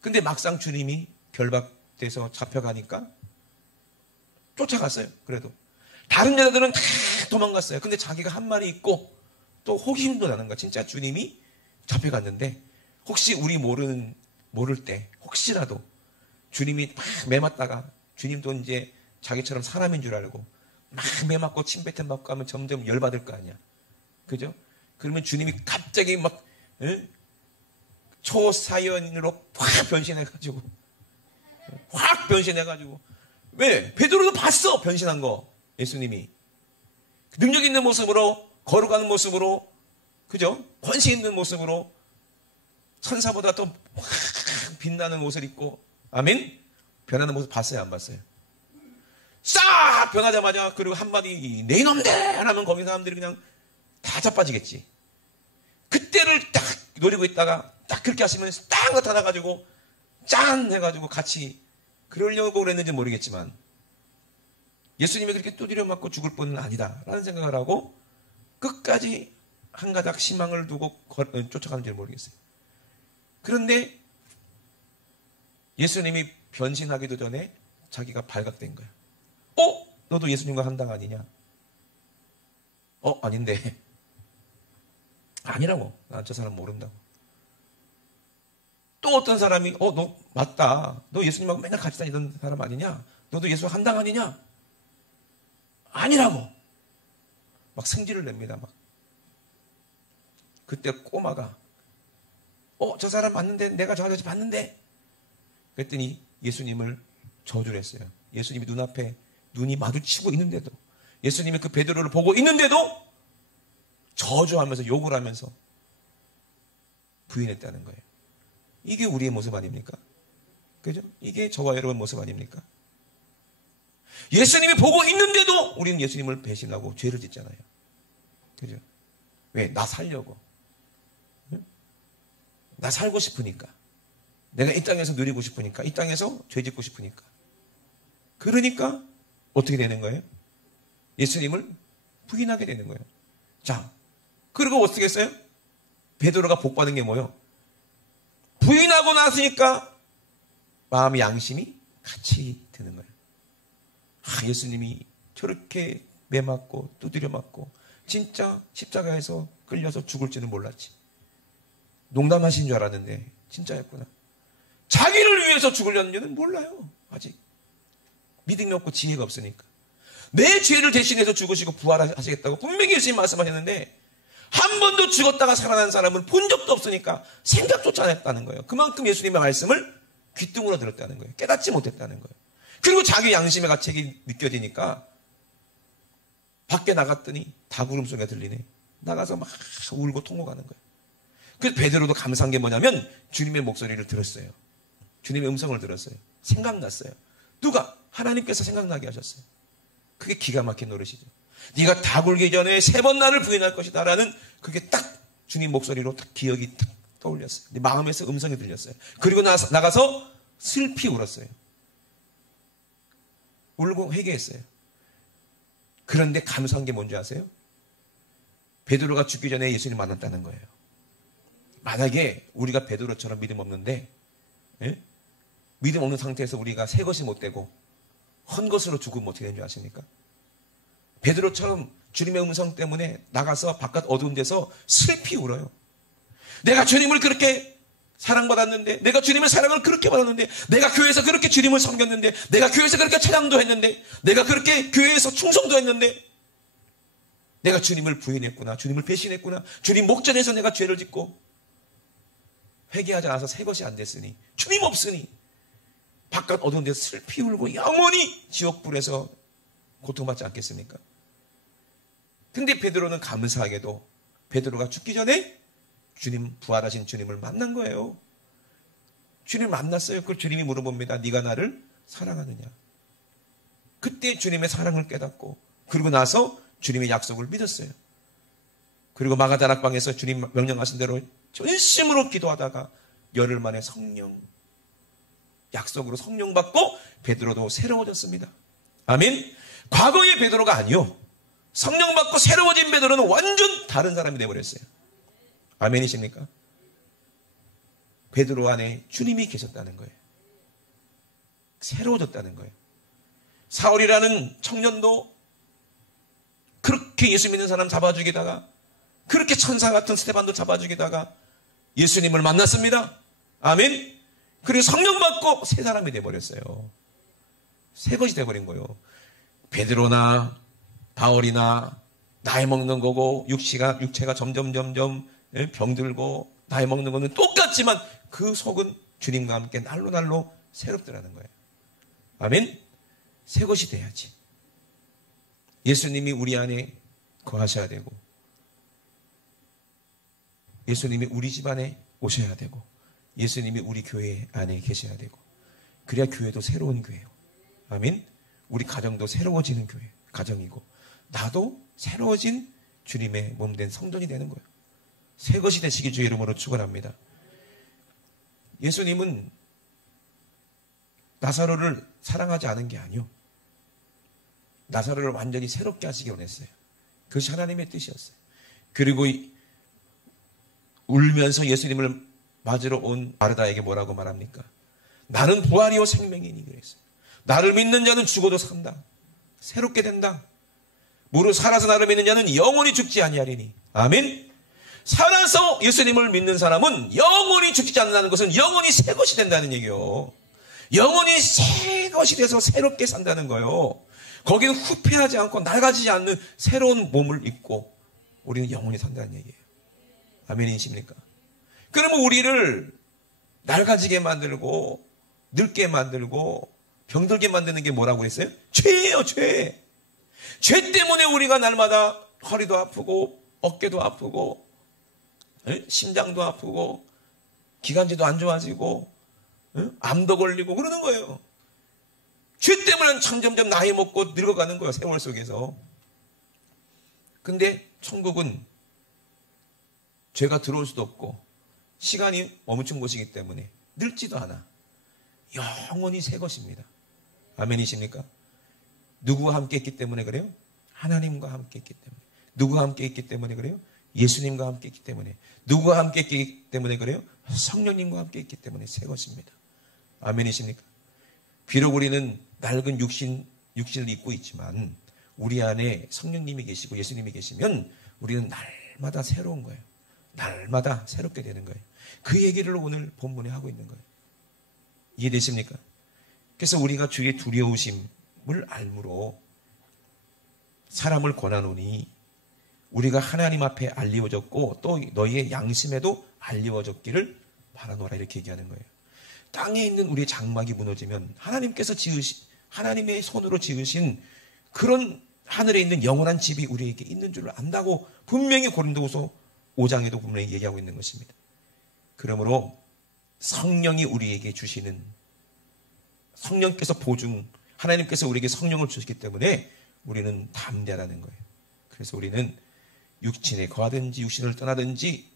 근데 막상 주님이 결박돼서 잡혀가니까 쫓아갔어요. 그래도 다른 여자들은 다 도망갔어요. 근데 자기가 한 말이 있고 또 호기심도 나는 거야. 진짜 주님이 잡혀갔는데 혹시 우리 모를 때 혹시라도 주님이 막 매맞다가 주님도 이제 자기처럼 사람인 줄 알고 막 매맞고 침뱉음 맞고 하면 점점 열받을 거 아니야. 그죠? 그러면 주님이 갑자기 막 초사연으로 확 변신해가지고 왜? 베드로도 봤어, 변신한 거. 예수님이 능력 있는 모습으로, 거룩한 모습으로, 그죠? 권세 있는 모습으로 천사보다 더 확 빛나는 옷을 입고, 아멘? 변하는 모습 봤어요, 안 봤어요? 싹 변하자마자 그리고 한마디 내 이놈들 하면 거기 사람들이 그냥 다 자빠지겠지. 그때를 딱 노리고 있다가 딱 그렇게 하시면 딱 나타나가지고 짠 해가지고 같이 그러려고 그랬는지 모르겠지만 예수님이 그렇게 두드려 맞고 죽을 뿐은 아니다 라는 생각을 하고 끝까지 한 가닥 희망을 두고 쫓아가는지 모르겠어요. 그런데 예수님이 변신하기도 전에 자기가 발각된 거야. 너도 예수님과 한 당 아니냐? 아닌데. 아니라고. 난 저 사람 모른다고. 또 어떤 사람이 너 맞다. 너 예수님하고 맨날 같이 다니던 사람 아니냐? 너도 예수 한 당 아니냐? 아니라고. 막 승질을 냅니다. 막. 그때 꼬마가 저 사람 맞는데, 내가 저 아저씨 봤는데. 그랬더니 예수님을 저주를 했어요. 예수님이 눈앞에 눈이 마주치고 있는데도, 예수님이 그 베드로를 보고 있는데도 저주하면서 욕을 하면서 부인했다는 거예요. 이게 우리의 모습 아닙니까? 그죠? 이게 저와 여러분 모습 아닙니까? 예수님이 보고 있는데도 우리는 예수님을 배신하고 죄를 짓잖아요. 그죠? 왜? 나 살려고. 응? 나 살고 싶으니까. 내가 이 땅에서 누리고 싶으니까. 이 땅에서 죄 짓고 싶으니까. 그러니까 어떻게 되는 거예요? 예수님을 부인하게 되는 거예요. 자, 그리고 어떻게 했어요? 베드로가 복받은 게 뭐예요? 부인하고 났으니까 마음의 양심이 같이 드는 거예요. 예수님이 저렇게 매맞고 두드려 맞고 진짜 십자가에서 끌려서 죽을지는 몰랐지. 농담하신 줄 알았는데 진짜였구나. 자기를 위해서 죽으려는 줄은 몰라요. 아직 믿음이 없고 지혜가 없으니까. 내 죄를 대신해서 죽으시고 부활하시겠다고 분명히 예수님 말씀하셨는데 한 번도 죽었다가 살아난 사람은 본 적도 없으니까 생각조차 안 했다는 거예요. 그만큼 예수님의 말씀을 귀뚱으로 들었다는 거예요. 깨닫지 못했다는 거예요. 그리고 자기 양심의 가책이 느껴지니까 밖에 나갔더니 닭울음 소리가 들리네. 나가서 막 울고 통곡하는 거예요. 그래서 베드로도 감사한 게 뭐냐면 주님의 목소리를 들었어요. 주님의 음성을 들었어요. 생각났어요. 누가? 하나님께서 생각나게 하셨어요. 그게 기가 막힌 노릇이죠. 네가 닭 울기 전에 3번 나를 부인할 것이다 라는 그게 딱 주님 목소리로 딱 기억이 딱 떠올렸어요. 내 마음에서 음성이 들렸어요. 그리고 나가서 슬피 울었어요. 울고 회개했어요. 그런데 감사한 게 뭔지 아세요? 베드로가 죽기 전에 예수님 만났다는 거예요. 만약에 우리가 베드로처럼 믿음 없는데 믿음 없는 상태에서 우리가 새 것이 못 되고 헌 것으로 죽으면 어떻게 되는 줄 아십니까? 베드로처럼 주님의 음성 때문에 나가서 바깥 어두운 데서 슬피 울어요. 내가 주님을 그렇게 사랑받았는데, 내가 주님의 사랑을 그렇게 받았는데, 내가 교회에서 그렇게 주님을 섬겼는데, 내가 교회에서 그렇게 찬양도 했는데, 내가 그렇게 교회에서 충성도 했는데, 내가 주님을 부인했구나, 주님을 배신했구나, 주님 목전에서 내가 죄를 짓고 회개하지 않아서 새 것이 안 됐으니, 주님 없으니 바깥 어두운 데서 슬피 울고 영원히 지옥불에서 고통받지 않겠습니까? 근데 베드로는 감사하게도 베드로가 죽기 전에 주님, 부활하신 주님을 만난 거예요. 주님을 만났어요. 그걸 주님이 물어봅니다. 네가 나를 사랑하느냐? 그때 주님의 사랑을 깨닫고 그리고 나서 주님의 약속을 믿었어요. 그리고 마가다락방에서 주님 명령하신 대로 전심으로 기도하다가 열흘 만에 성령 약속으로 성령 받고 베드로도 새로워졌습니다. 아멘. 과거의 베드로가 아니요. 성령 받고 새로워진 베드로는 완전 다른 사람이 되어버렸어요. 아멘이십니까? 베드로 안에 주님이 계셨다는 거예요. 새로워졌다는 거예요. 사울이라는 청년도 그렇게 예수 믿는 사람 잡아 죽이다가, 그렇게 천사 같은 스데반도 잡아 죽이다가 예수님을 만났습니다. 아멘. 그리고 성령 받고 새 사람이 되어버렸어요. 새 것이 되어버린 거예요. 베드로나 바울이나 나이 먹는 거고 육체가 점점 병들고 나이 먹는 거는 똑같지만 그 속은 주님과 함께 날로 새롭더라는 거예요. 아멘. 새 것이 돼야지. 예수님이 우리 안에 거하셔야 되고, 예수님이 우리 집 안에 오셔야 되고, 예수님이 우리 교회 안에 계셔야 되고, 그래야 교회도 새로운 교회예요. 아멘. 우리 가정도 새로워지는 교회, 가정이고, 나도 새로워진 주님의 몸된 성전이 되는 거예요. 새 것이 되시기 주의 이름으로 축원합니다. 예수님은 나사로를 사랑하지 않은 게 아니요, 나사로를 완전히 새롭게 하시기 원했어요. 그것이 하나님의 뜻이었어요. 그리고 울면서 예수님을 맞으러 온 마르다에게 뭐라고 말합니까? 나는 부활이요 생명이니 그랬어요. 나를 믿는 자는 죽어도 산다. 새롭게 된다. 무릇 살아서 나를 믿는 자는 영원히 죽지 아니하리니. 아멘. 살아서 예수님을 믿는 사람은 영원히 죽지 않는다는 것은 영원히 새 것이 된다는 얘기요. 영원히 새 것이 돼서 새롭게 산다는 거예요. 거기는 후패하지 않고 낡아지지 않는 새로운 몸을 입고 우리는 영원히 산다는 얘기예요. 아멘이십니까? 그러면 우리를 낡아지게 만들고 늙게 만들고 병들게 만드는 게 뭐라고 했어요? 죄예요, 죄. 죄 때문에 우리가 날마다 허리도 아프고 어깨도 아프고 심장도 아프고 기관지도 안 좋아지고 암도 걸리고 그러는 거예요. 죄 때문에 점점점 나이 먹고 늙어가는 거예요, 세월 속에서. 근데 천국은 죄가 들어올 수도 없고 시간이 멈춘 곳이기 때문에 늙지도 않아. 영원히 새 것입니다. 아멘이십니까? 누구와 함께 있기 때문에 그래요? 하나님과 함께 있기 때문에. 누구와 함께 있기 때문에 그래요? 예수님과 함께 있기 때문에. 누구와 함께 있기 때문에 그래요? 성령님과 함께 있기 때문에 새 것입니다. 아멘이십니까? 비록 우리는 낡은 육신을 입고 있지만 우리 안에 성령님이 계시고 예수님이 계시면 우리는 날마다 새로운 거예요. 날마다 새롭게 되는 거예요. 그 얘기를 오늘 본문에 하고 있는 거예요. 이해되십니까? 그래서 우리가 주의 두려우심을 알므로 사람을 권하노니 우리가 하나님 앞에 알리워졌고 또 너희의 양심에도 알리워졌기를 바라노라, 이렇게 얘기하는 거예요. 땅에 있는 우리의 장막이 무너지면 하나님께서 하나님의 손으로 지으신 그런 하늘에 있는 영원한 집이 우리에게 있는 줄 안다고 분명히 고린도후서 5장에도 분명히 얘기하고 있는 것입니다. 그러므로 성령이 우리에게 주시는, 성령께서 하나님께서 우리에게 성령을 주시기 때문에 우리는 담대하다는 거예요. 그래서 우리는 육신에 거하든지 육신을 떠나든지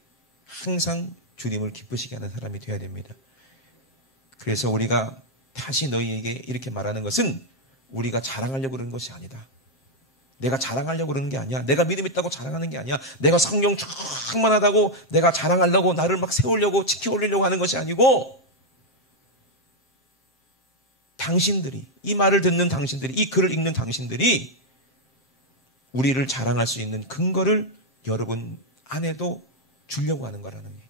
항상 주님을 기쁘시게 하는 사람이 되어야 됩니다. 그래서 우리가 다시 너희에게 이렇게 말하는 것은 우리가 자랑하려고 그러는 것이 아니다. 내가 자랑하려고 그러는 게 아니야. 내가 믿음 있다고 자랑하는 게 아니야. 내가 성령 충만하다고 내가 자랑하려고 나를 막 세우려고 지켜 올리려고 하는 것이 아니고, 당신들이, 이 말을 듣는 당신들이, 이 글을 읽는 당신들이 우리를 자랑할 수 있는 근거를 여러분 안에도 주려고 하는 거라는 얘기예요.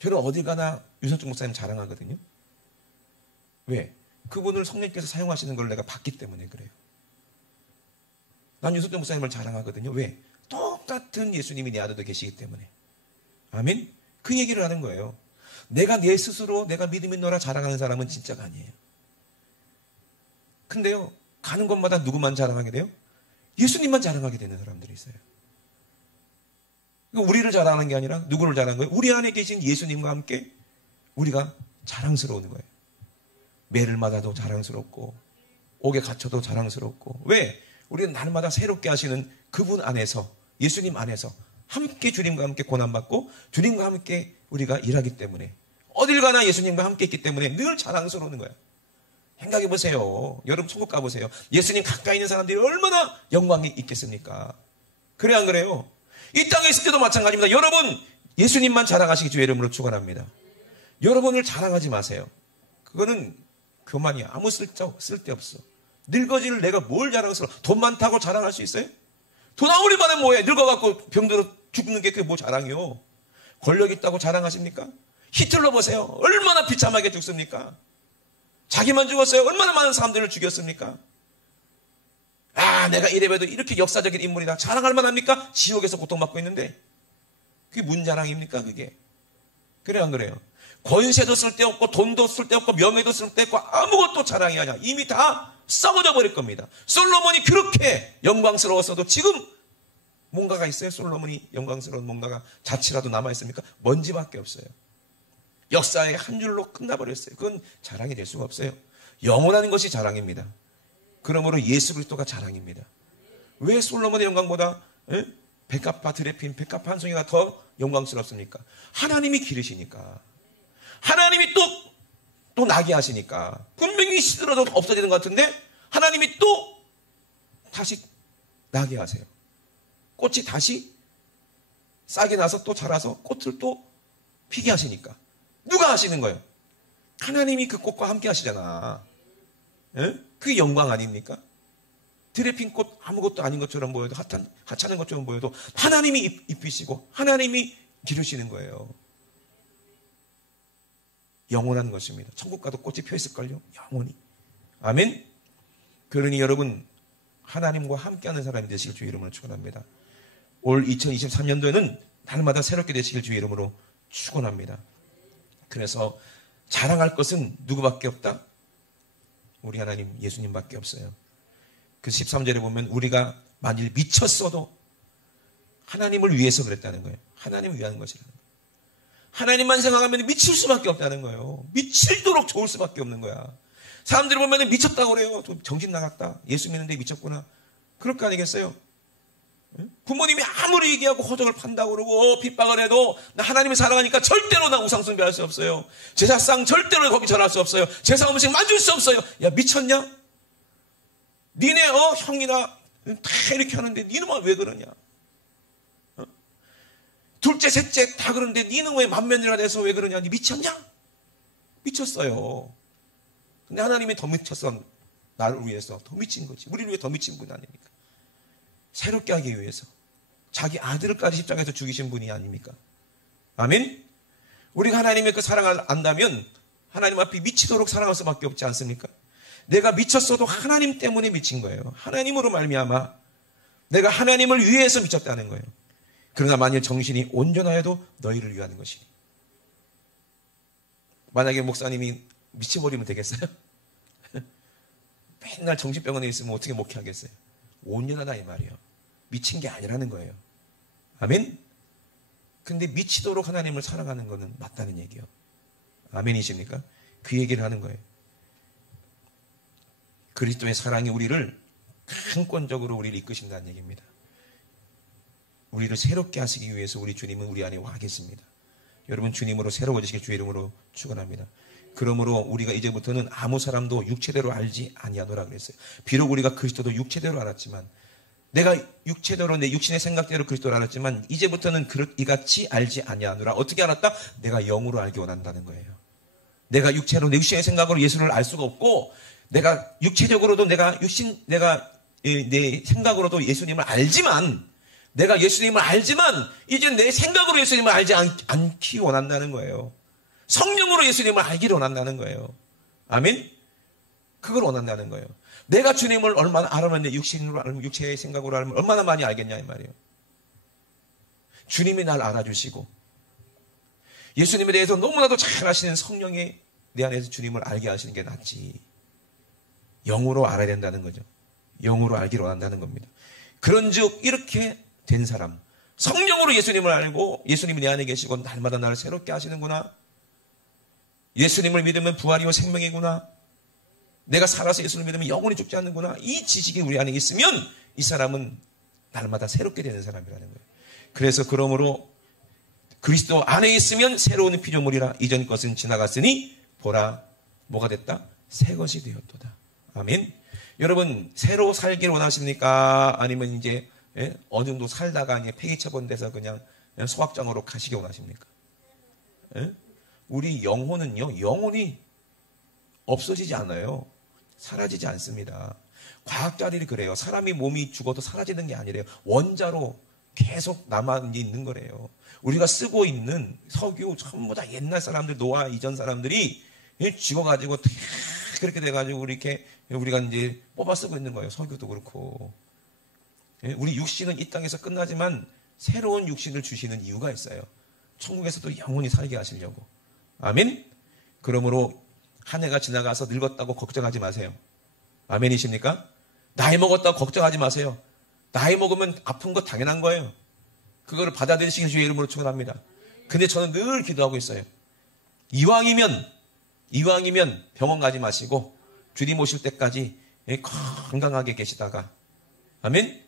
저는 어디 가나 유선중 목사님 자랑하거든요. 왜? 그분을 성령께서 사용하시는 걸 내가 봤기 때문에 그래요. 난 유선중 목사님을 자랑하거든요. 왜? 똑같은 예수님이 내 안에도 계시기 때문에. 아멘? 그 얘기를 하는 거예요. 내가 내 스스로 내가 믿음 있노라 자랑하는 사람은 진짜가 아니에요. 근데요, 가는 곳마다 누구만 자랑하게 돼요? 예수님만 자랑하게 되는 사람들이 있어요. 우리를 자랑하는 게 아니라 누구를 자랑하는 거예요? 우리 안에 계신 예수님과 함께 우리가 자랑스러운 거예요. 매를 맞아도 자랑스럽고 옥에 갇혀도 자랑스럽고. 왜? 우리는 날마다 새롭게 하시는 그분 안에서, 예수님 안에서 함께 주님과 함께 고난받고 주님과 함께 우리가 일하기 때문에, 어딜 가나 예수님과 함께 있기 때문에 늘 자랑스러운 거예요. 생각해 보세요. 여러분 천국 가보세요. 예수님 가까이 있는 사람들이 얼마나 영광이 있겠습니까? 그래 안 그래요? 이 땅에 있을 때도 마찬가지입니다. 여러분 예수님만 자랑하시기 주의 이름으로 축원합니다. 여러분을 자랑하지 마세요. 그거는 교만이야. 아무 쓸데없어. 늙어질 내가 뭘 자랑스러워. 돈 많다고 자랑할 수 있어요? 돈 아무리 많으면 뭐해. 늙어갖고 병들어 죽는 게 그게 뭐 자랑이요. 권력 있다고 자랑하십니까? 히틀러 보세요. 얼마나 비참하게 죽습니까? 자기만 죽었어요. 얼마나 많은 사람들을 죽였습니까? 아, 내가 이래봬도 이렇게 역사적인 인물이다. 자랑할 만합니까? 지옥에서 고통받고 있는데. 그게 무슨 자랑입니까? 그게. 그래 안 그래요? 권세도 쓸데없고 돈도 쓸데없고 명예도 쓸데없고 아무것도 자랑이 아니야. 이미 다 썩어져 버릴 겁니다. 솔로몬이 그렇게 영광스러웠어도 지금 뭔가가 있어요? 솔로몬이 영광스러운 뭔가가 자취라도 남아있습니까? 먼지밖에 없어요. 역사의 한 줄로 끝나버렸어요. 그건 자랑이 될 수가 없어요. 영원한 것이 자랑입니다. 그러므로 예수 그리스도가 자랑입니다. 왜 솔로몬의 영광보다 백합화 드레핀, 백합화 한 송이가 더 영광스럽습니까? 하나님이 기르시니까. 하나님이 또 나게 하시니까. 분명히 시들어도 없어지는 것 같은데 하나님이 또 다시 나게 하세요. 꽃이 다시 싹이 나서 또 자라서 꽃을 또 피게 하시니까. 누가 하시는 거예요? 하나님이 그 꽃과 함께 하시잖아. 그게 영광 아닙니까? 드레핀 꽃 아무것도 아닌 것처럼 보여도 하찮은 것처럼 보여도 하나님이 입히시고 하나님이 기르시는 거예요. 영원한 것입니다. 천국 가도 꽃이 펴있을걸요? 영원히. 아멘? 그러니 여러분 하나님과 함께하는 사람이 되시길 주의 이름으로 축원합니다. 올 2023년도에는 날마다 새롭게 되시길 주의 이름으로 축원합니다. 그래서 자랑할 것은 누구밖에 없다? 우리 하나님 예수님밖에 없어요. 그 13절에 보면 우리가 만일 미쳤어도 하나님을 위해서 그랬다는 거예요. 하나님을 위한 것이라는 거예요. 하나님만 생각하면 미칠 수밖에 없다는 거예요. 미칠도록 좋을 수밖에 없는 거야. 사람들이 보면 미쳤다고 그래요. 정신 나갔다. 예수 믿는데 미쳤구나. 그럴 거 아니겠어요? 부모님이 아무리 얘기하고 허정을 판다고 그러고 핍박을 해도 나 하나님을 사랑하니까 절대로 나 우상 숭배할 수 없어요. 제사상 절대로 거기 절할 수 없어요. 제사 음식 만질 수 없어요. 야 미쳤냐? 니네 형이나 다 이렇게 하는데 니는 왜 그러냐? 둘째 셋째 다 그러는데 니는 왜 만면이라 돼서 왜 그러냐? 니 미쳤냐? 미쳤어요. 근데 하나님이 더 미쳤어. 나를 위해서 더 미친 거지. 우리를 위해 더 미친 분 아닙니까? 새롭게 하기 위해서 자기 아들까지 십자가에서 죽이신 분이 아닙니까? 아멘? 우리가 하나님의 그 사랑을 안다면 하나님 앞에 미치도록 사랑할 수밖에 없지 않습니까? 내가 미쳤어도 하나님 때문에 미친 거예요. 하나님으로 말미암아 내가 하나님을 위해서 미쳤다는 거예요. 그러나 만일 정신이 온전하여도 너희를 위하는 것이니. 만약에 목사님이 미쳐버리면 되겠어요? 맨날 정신병원에 있으면 어떻게 목회하겠어요? 온전하다 이 말이에요. 미친 게 아니라는 거예요. 아멘? 근데 미치도록 하나님을 사랑하는 것은 맞다는 얘기예요. 아멘이십니까? 그 얘기를 하는 거예요. 그리스도의 사랑이 우리를 강권적으로 우리를 이끄신다는 얘기입니다. 우리를 새롭게 하시기 위해서 우리 주님은 우리 안에 와 계십니다. 여러분 주님으로 새로워지시길 주의 이름으로 축원합니다. 그러므로 우리가 이제부터는 아무 사람도 육체대로 알지 아니하노라 그랬어요. 비록 우리가 그리스도도 육체대로 알았지만 내가 육체대로 내 육신의 생각대로 그리스도를 알았지만 이제부터는 이같이 알지 아니하노라. 어떻게 알았다? 내가 영으로 알기 원한다는 거예요. 내가 육체로 내 육신의 생각으로 예수를 알 수가 없고 내가 육체적으로도 내 생각으로도 예수님을 알지만 내가 예수님을 알지만 이제 내 생각으로 예수님을 알지 않기 원한다는 거예요. 성령으로 예수님을 알기를 원한다는 거예요. 아멘? 그걸 원한다는 거예요. 내가 주님을 얼마나 알면 내 육신으로 알면 육체의 생각으로 알면 얼마나 많이 알겠냐 이 말이에요. 주님이 날 알아주시고 예수님에 대해서 너무나도 잘 아시는 성령이 내 안에서 주님을 알게 하시는 게 낫지. 영으로 알아야 된다는 거죠. 영으로 알기를 원한다는 겁니다. 그런즉 이렇게 된 사람 성령으로 예수님을 알고 예수님이 내 안에 계시고 날마다 나를 새롭게 하시는구나. 예수님을 믿으면 부활이요 생명이구나. 내가 살아서 예수를 믿으면 영원히 죽지 않는구나. 이 지식이 우리 안에 있으면 이 사람은 날마다 새롭게 되는 사람이라는 거예요. 그래서 그러므로 그리스도 안에 있으면 새로운 피조물이라 이전 것은 지나갔으니 보라 뭐가 됐다? 새 것이 되었도다. 아멘. 여러분 새로 살길 원하십니까? 아니면 이제 어느 정도 살다가 이제 폐기 처분돼서 그냥 소각장으로 가시기 원하십니까? 우리 영혼은요, 영혼이 없어지지 않아요. 사라지지 않습니다. 과학자들이 그래요. 사람이 몸이 죽어도 사라지는 게 아니래요. 원자로 계속 남아 있는 거래요. 우리가 쓰고 있는 석유 전부 다 옛날 사람들, 노아 이전 사람들이 죽어가지고 그렇게 돼가지고 우리가 이제 뽑아 쓰고 있는 거예요. 석유도 그렇고. 우리 육신은 이 땅에서 끝나지만 새로운 육신을 주시는 이유가 있어요. 천국에서도 영원히 살게 하시려고. 아멘. 그러므로 한 해가 지나가서 늙었다고 걱정하지 마세요. 아멘이십니까? 나이 먹었다고 걱정하지 마세요. 나이 먹으면 아픈 거 당연한 거예요. 그거를 받아들이시길 주의 이름으로 축원합니다. 근데 저는 늘 기도하고 있어요. 이왕이면 병원 가지 마시고 주님 오실 때까지 건강하게 계시다가, 아멘?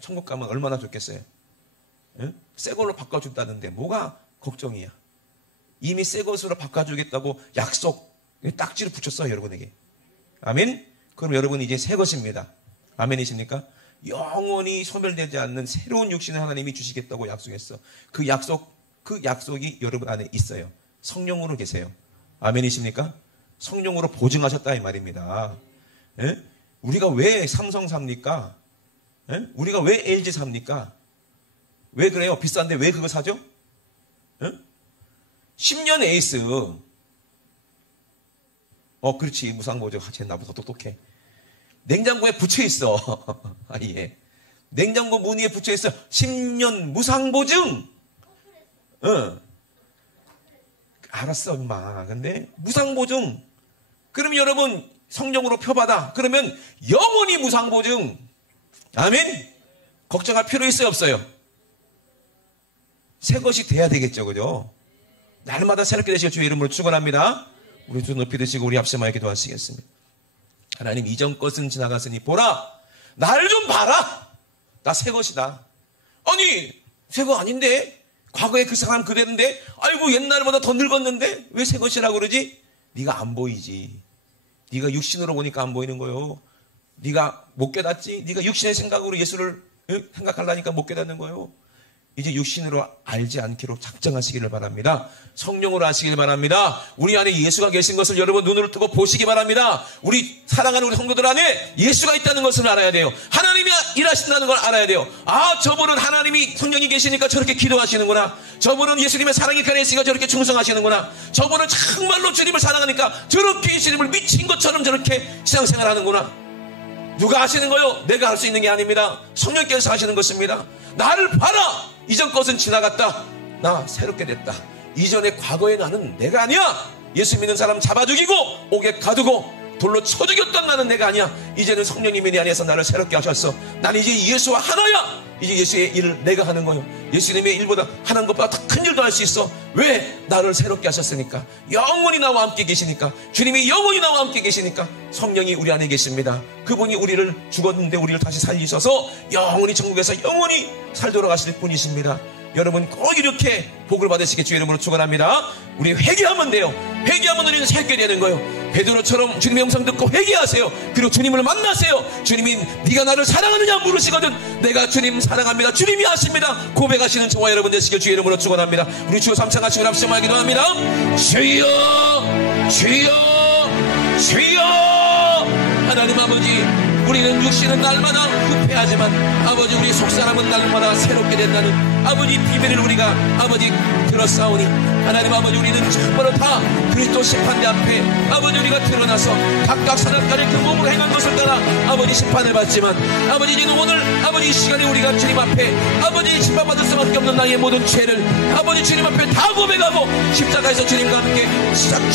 천국 가면 얼마나 좋겠어요. 새 걸로 바꿔준다는데 뭐가 걱정이야. 이미 새 것으로 바꿔주겠다고 약속 딱지를 붙였어요, 여러분에게. 아멘? 그럼 여러분 이제 새 것입니다. 아멘이십니까? 영원히 소멸되지 않는 새로운 육신을 하나님이 주시겠다고 약속했어. 그 약속이 여러분 안에 있어요. 성령으로 계세요. 아멘이십니까? 성령으로 보증하셨다 이 말입니다. 우리가 왜 삼성 삽니까? 우리가 왜 LG 삽니까? 왜 그래요? 비싼데 왜 그거 사죠? 10년 에이스. 그렇지. 무상보증. 쟤 나보다 똑똑해. 냉장고에 붙여있어. 예. 냉장고 문 위에 붙여있어. 10년 무상보증. 알았어, 엄마. 근데 무상보증. 그럼 여러분 성령으로 표받아. 그러면 영원히 무상보증. 아멘. 걱정할 필요 있어요, 없어요? 새 것이 돼야 되겠죠, 그죠? 날마다 새롭게 되시길 주의 이름으로 축원합니다. 우리 두 높이 드시고 우리 앞세마에 기도하시겠습니다. 하나님, 이전 것은 지나갔으니 보라, 날 좀 봐라. 나 새 것이다. 아니, 새 거 아닌데? 과거에 그 사람 그랬는데? 아이고, 옛날보다 더 늙었는데? 왜 새 것이라고 그러지? 네가 안 보이지. 네가 육신으로 보니까 안 보이는 거요. 네가 못 깨닫지? 네가 육신의 생각으로 예수를 생각하려니까 못 깨닫는 거요. 이제 육신으로 알지 않기로 작정하시기를 바랍니다. 성령으로 하시길 바랍니다. 우리 안에 예수가 계신 것을 여러분 눈을 뜨고 보시기 바랍니다. 우리 사랑하는 우리 성도들 안에 예수가 있다는 것을 알아야 돼요. 하나님이 일하신다는 걸 알아야 돼요. 아, 저분은 하나님이 성령이 계시니까 저렇게 기도하시는구나. 저분은 예수님의 사랑이 가려 있으니까 저렇게 충성하시는구나. 저분은 정말로 주님을 사랑하니까 저렇게 주님을 미친 것처럼 저렇게 신앙생활하는구나. 누가 하시는 거요? 내가 할 수 있는 게 아닙니다. 성령께서 하시는 것입니다. 나를 봐라. 이전 것은 지나갔다. 나 새롭게 됐다. 이전의 과거의 나는 내가 아니야. 예수 믿는 사람 잡아 죽이고 옥에 가두고 돌로 쳐 죽였던 나는 내가 아니야. 이제는 성령님이 내 안에서 나를 새롭게 하셨어. 난 이제 예수와 하나야. 이제 예수의 일을 내가 하는 거예요. 예수님의 일보다 하는 것보다 더 큰 일도 할 수 있어. 왜? 나를 새롭게 하셨으니까. 영원히 나와 함께 계시니까. 주님이 영원히 나와 함께 계시니까. 성령이 우리 안에 계십니다. 그분이 우리를 죽었는데 우리를 다시 살리셔서 영원히 천국에서 영원히 살도록 하실 분이십니다. 여러분 꼭 이렇게 복을 받으시게 주의 이름으로 축원합니다. 우리 회개하면 돼요. 회개하면 우리는 새롭게 되는 거예요. 베드로처럼 주님의 음성 듣고 회개하세요. 그리고 주님을 만나세요. 주님이 네가 나를 사랑하느냐 물으시거든. 내가 주님 사랑합니다. 주님이 하십니다. 고백하시는 저와 여러분 되시길 주의 이름으로 축원합니다. 우리 주여 삼창하시고 합심하게 기도합니다. 주여 주여 주여. 하나님 아버지, 우리는 육신은 날마다 후패하지만 아버지 우리 속사람은 날마다 새롭게 된다는 아버지 비밀을 우리가 아버지 들었사오니 하나님 아버지, 우리는 정말로 다 그리스도 심판대 앞에 아버지 우리가 드러나서 각각 사람까지 그 몸으로 행한 것을 따라 아버지 심판을 받지만 아버지 이제는 오늘 아버지 이 시간에 우리가 주님 앞에 아버지 심판받을 수밖에 없는 나의 모든 죄를 아버지 주님 앞에 다 고백하고 십자가에서 주님과 함께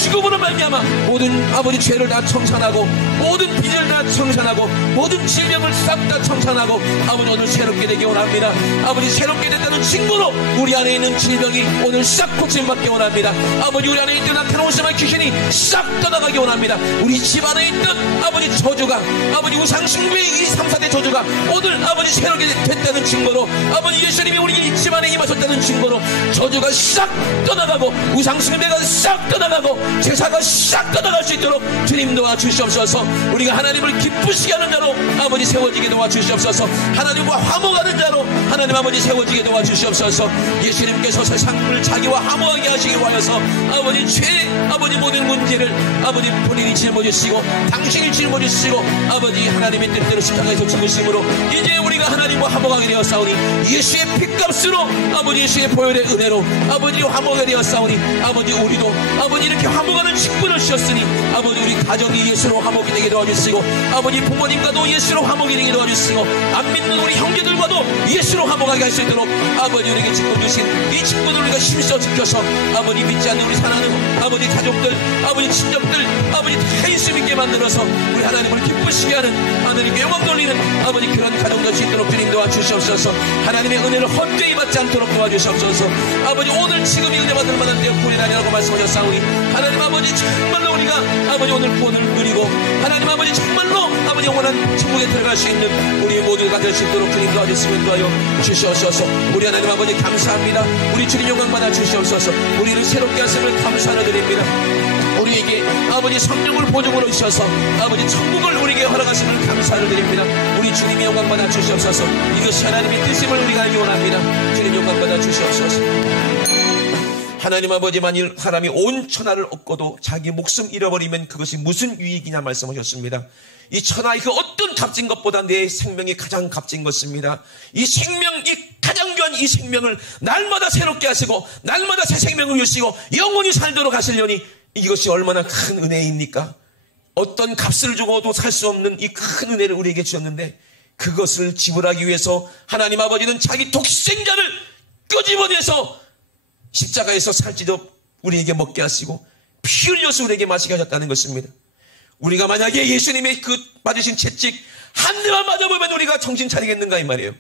죽음으로 말미암아 모든 아버지 죄를 다 청산하고 모든 빚을 다 다 청산하고 모든 질병을 싹 다 청산하고 아버지 오늘 새롭게 되기 원합니다. 아버지 새롭게 됐다는 증거로 우리 안에 있는 질병이 오늘 싹 고침받기 원합니다. 아버지 우리 안에 있던 나타나온 심한 귀신이 싹 떠나가기 원합니다. 우리 집 안에 있던 아버지 저주가 아버지 우상숭배의 이 3, 4대 저주가 오늘 아버지 새롭게 됐다는 증거로 아버지 예수님이 우리 집 안에 임하셨다는 증거로 저주가 싹 떠나가고 우상숭배가 싹 떠나가고 제사가 싹 떠나갈 수 있도록 주님 도와주시옵소서. 우리가 하나님을 기쁘시게 하는 자로 아버지 세워지게 도와주시옵소서. 하나님과 화목하는 자로 하나님 아버지 세워지게 도와주시옵소서. 예수님께서 세상을 자기와 화목하게 하시기 위하여서 아버지 죄 아버지 모든 문제를 아버지 본인이 짊어지시고 당신이 짊어지시고 아버지 하나님의 뜻대로 십자가에서 죽으심으로 이제 우리가 하나님과 화목하게 되었사오니 예수의 핏값으로 아버지 예수의 보혈의 은혜로 아버지 화목하게 되었사오니 아버지 우리도 아버지 이렇게 화목하는 직분을 주셨으니 아버지 우리 가정이 예수로 화목이 되게 도와주시고 아버지 부모님과도 예수로 화목이 되게 도와주시고 안 믿는 우리 형제들과도 예수로 화목하게 할 수 있도록 아버지 우리에게 직분 주신 이 직분을 우리가 힘써 지켜서 아버지 믿지 않는 우리 사랑하는 아버지 가족들 아버지 친척들 아버지 다 예수 믿게 만들어서 우리 하나님을 기쁘시게 하는 하나님께 영광 돌리는 아버지 그런 가정 될 수 있도록 주님 도와주시옵소서. 하나님의 은혜를 헛되이 받지 않도록 도와주시옵소서. 아버지 오늘 지금이 은혜 받을 만한 때였구리 아니라고 말씀하셨사오니 하나님 아버지 정말로 우리가 아버지 오늘 구원을 누리고 하나님 아버지 정말로 아버지 영원한 천국에 들어갈 수 있는 우리 모두가 될 수 있도록 주님 도와주시면 도와요 주시옵소서. 우리 하나님 아버지 감사합니다. 우리 주님 영광 받아 주시옵소서. 우리를 새롭게 하심을 감사를 드립니다. 우리에게 아버지 성령을 보증으로 주셔서 아버지 천국을 우리에게 허락하심을 감사를 드립니다. 우리 주님이 영광 받아 주시옵소서. 이것이 하나님의 뜻임을 우리가 알기 원합니다. 주님 영광 받아 주시옵소서. 하나님 아버지 만일 사람이 온 천하를 얻고도 자기 목숨 잃어버리면 그것이 무슨 유익이냐 말씀하셨습니다. 이 천하의 그 어떤 값진 것보다 내 생명이 가장 값진 것입니다. 이 생명, 이 가장 귀한 이 생명을 날마다 새롭게 하시고 날마다 새 생명을 주시고 영원히 살도록 하시려니 이것이 얼마나 큰 은혜입니까? 어떤 값을 주고도 살 수 없는 이 큰 은혜를 우리에게 주셨는데 그것을 지불하기 위해서 하나님 아버지는 자기 독생자를 끄집어내서 십자가에서 살찌도 우리에게 먹게 하시고 피 흘려서 우리에게 마시게 하셨다는 것입니다. 우리가 만약에 예수님의 그 맞으신 채찍 한 대만 맞아보면 우리가 정신 차리겠는가 이 말이에요.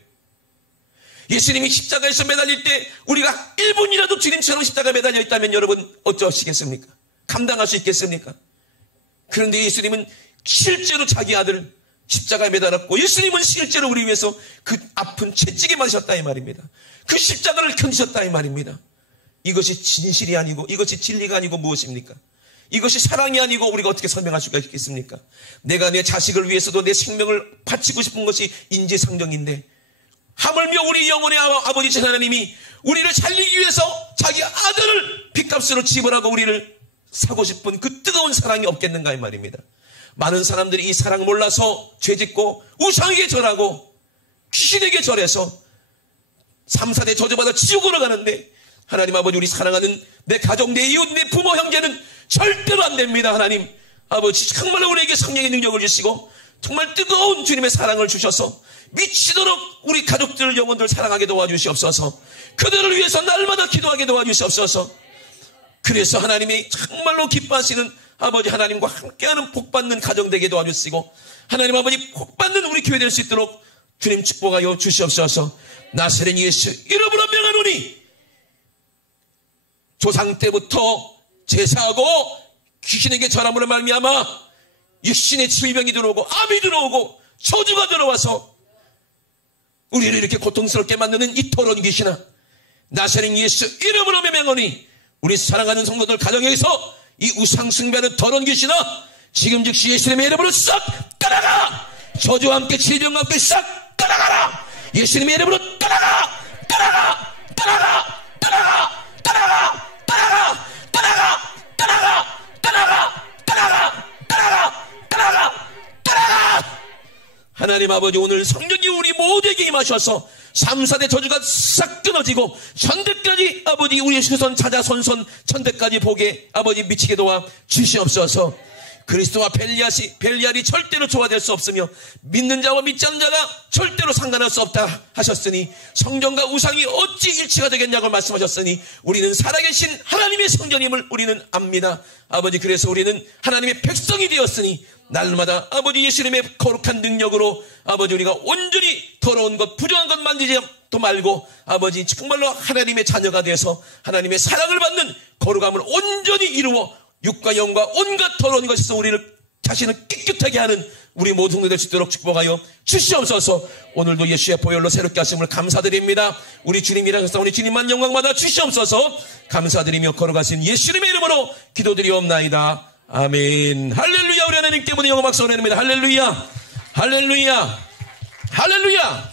예수님이 십자가에서 매달릴 때 우리가 1분이라도 주님처럼 십자가에 매달려 있다면 여러분 어쩌시겠습니까? 감당할 수 있겠습니까? 그런데 예수님은 실제로 자기 아들 십자가에 매달았고 예수님은 실제로 우리 위해서 그 아픈 채찍에 맞으셨다 이 말입니다. 그 십자가를 견디셨다 이 말입니다. 이것이 진실이 아니고 이것이 진리가 아니고 무엇입니까? 이것이 사랑이 아니고 우리가 어떻게 설명할 수가 있겠습니까? 내가 내 자식을 위해서도 내 생명을 바치고 싶은 것이 인지상정인데 하물며 우리 영혼의 아버지 하나님이 우리를 살리기 위해서 자기 아들을 핏값으로 지불하고 우리를 사고 싶은 그 뜨거운 사랑이 없겠는가 이 말입니다. 많은 사람들이 이 사랑을 몰라서 죄짓고 우상에게 절하고 귀신에게 절해서 3, 4대 저주받아 지옥으로 가는데 하나님 아버지 우리 사랑하는 내 가족, 내 이웃, 내 부모, 형제는 절대로 안 됩니다. 하나님 아버지 정말로 우리에게 성령의 능력을 주시고 정말 뜨거운 주님의 사랑을 주셔서 미치도록 우리 가족들 영혼들 사랑하게 도와주시옵소서. 그들을 위해서 날마다 기도하게 도와주시옵소서. 그래서 하나님이 정말로 기뻐하시는 아버지 하나님과 함께하는 복받는 가정 되게 도와주시고 하나님 아버지 복받는 우리 교회 될 수 있도록 주님 축복하여 주시옵소서. 나사렛 예수 이름으로 명하노니 조상 때부터 제사하고 귀신에게 절함으로 말미암아 육신의 질병이 들어오고 암이 들어오고 저주가 들어와서 우리를 이렇게 고통스럽게 만드는 이 더러운 귀신아 나사렛 예수 이름으로 명하노니 우리 사랑하는 성도들 가정에서 이 우상 숭배하는 더러운 귀신아 지금 즉시 예수님의 이름으로 싹 떠나가. 저주와 함께 질병과 함께 싹 떠나가라. 예수님의 이름으로 떠나가. 떠나가. 떠나가. 떠나가. 떠나가. 떠나가. 떠나가. 떠나가. 떠나가. 떠나가. 떠나가. 떠나가. 떠나가. 하나님 아버지 오늘 성령이 우리 모두에게 임하셔서 3, 4대 저주가 싹 끊어지고 천대까지 아버지 우리의 후손 찾아 손손 천대까지 보게 아버지 미치게 도와 주시옵소서. 그리스도와 벨리알이 절대로 조화될 수 없으며 믿는 자와 믿지 않는 자가 절대로 상관할 수 없다 하셨으니 성전과 우상이 어찌 일치가 되겠냐고 말씀하셨으니 우리는 살아계신 하나님의 성전임을 우리는 압니다. 아버지, 그래서 우리는 하나님의 백성이 되었으니 날마다 아버지 예수님의 거룩한 능력으로 아버지 우리가 온전히 더러운 것 부정한 것 만지지 말고 아버지 정말로 하나님의 자녀가 되어서 하나님의 사랑을 받는 거룩함을 온전히 이루어 육과 영과 온갖 더러운 것에서 우리를 자신을 깨끗하게 하는 우리 모든 될 수 있도록 축복하여 주시옵소서. 오늘도 예수의 보혈로 새롭게 하심을 감사드립니다. 우리 주님 일하셨사 우리 주님만 영광받아 주시옵소서. 감사드리며 걸어가신 예수님의 이름으로 기도드리옵나이다. 아멘. 할렐루야. 우리 하나님께 모든 영광 박수 올려드립니다. 할렐루야. 할렐루야. 할렐루야.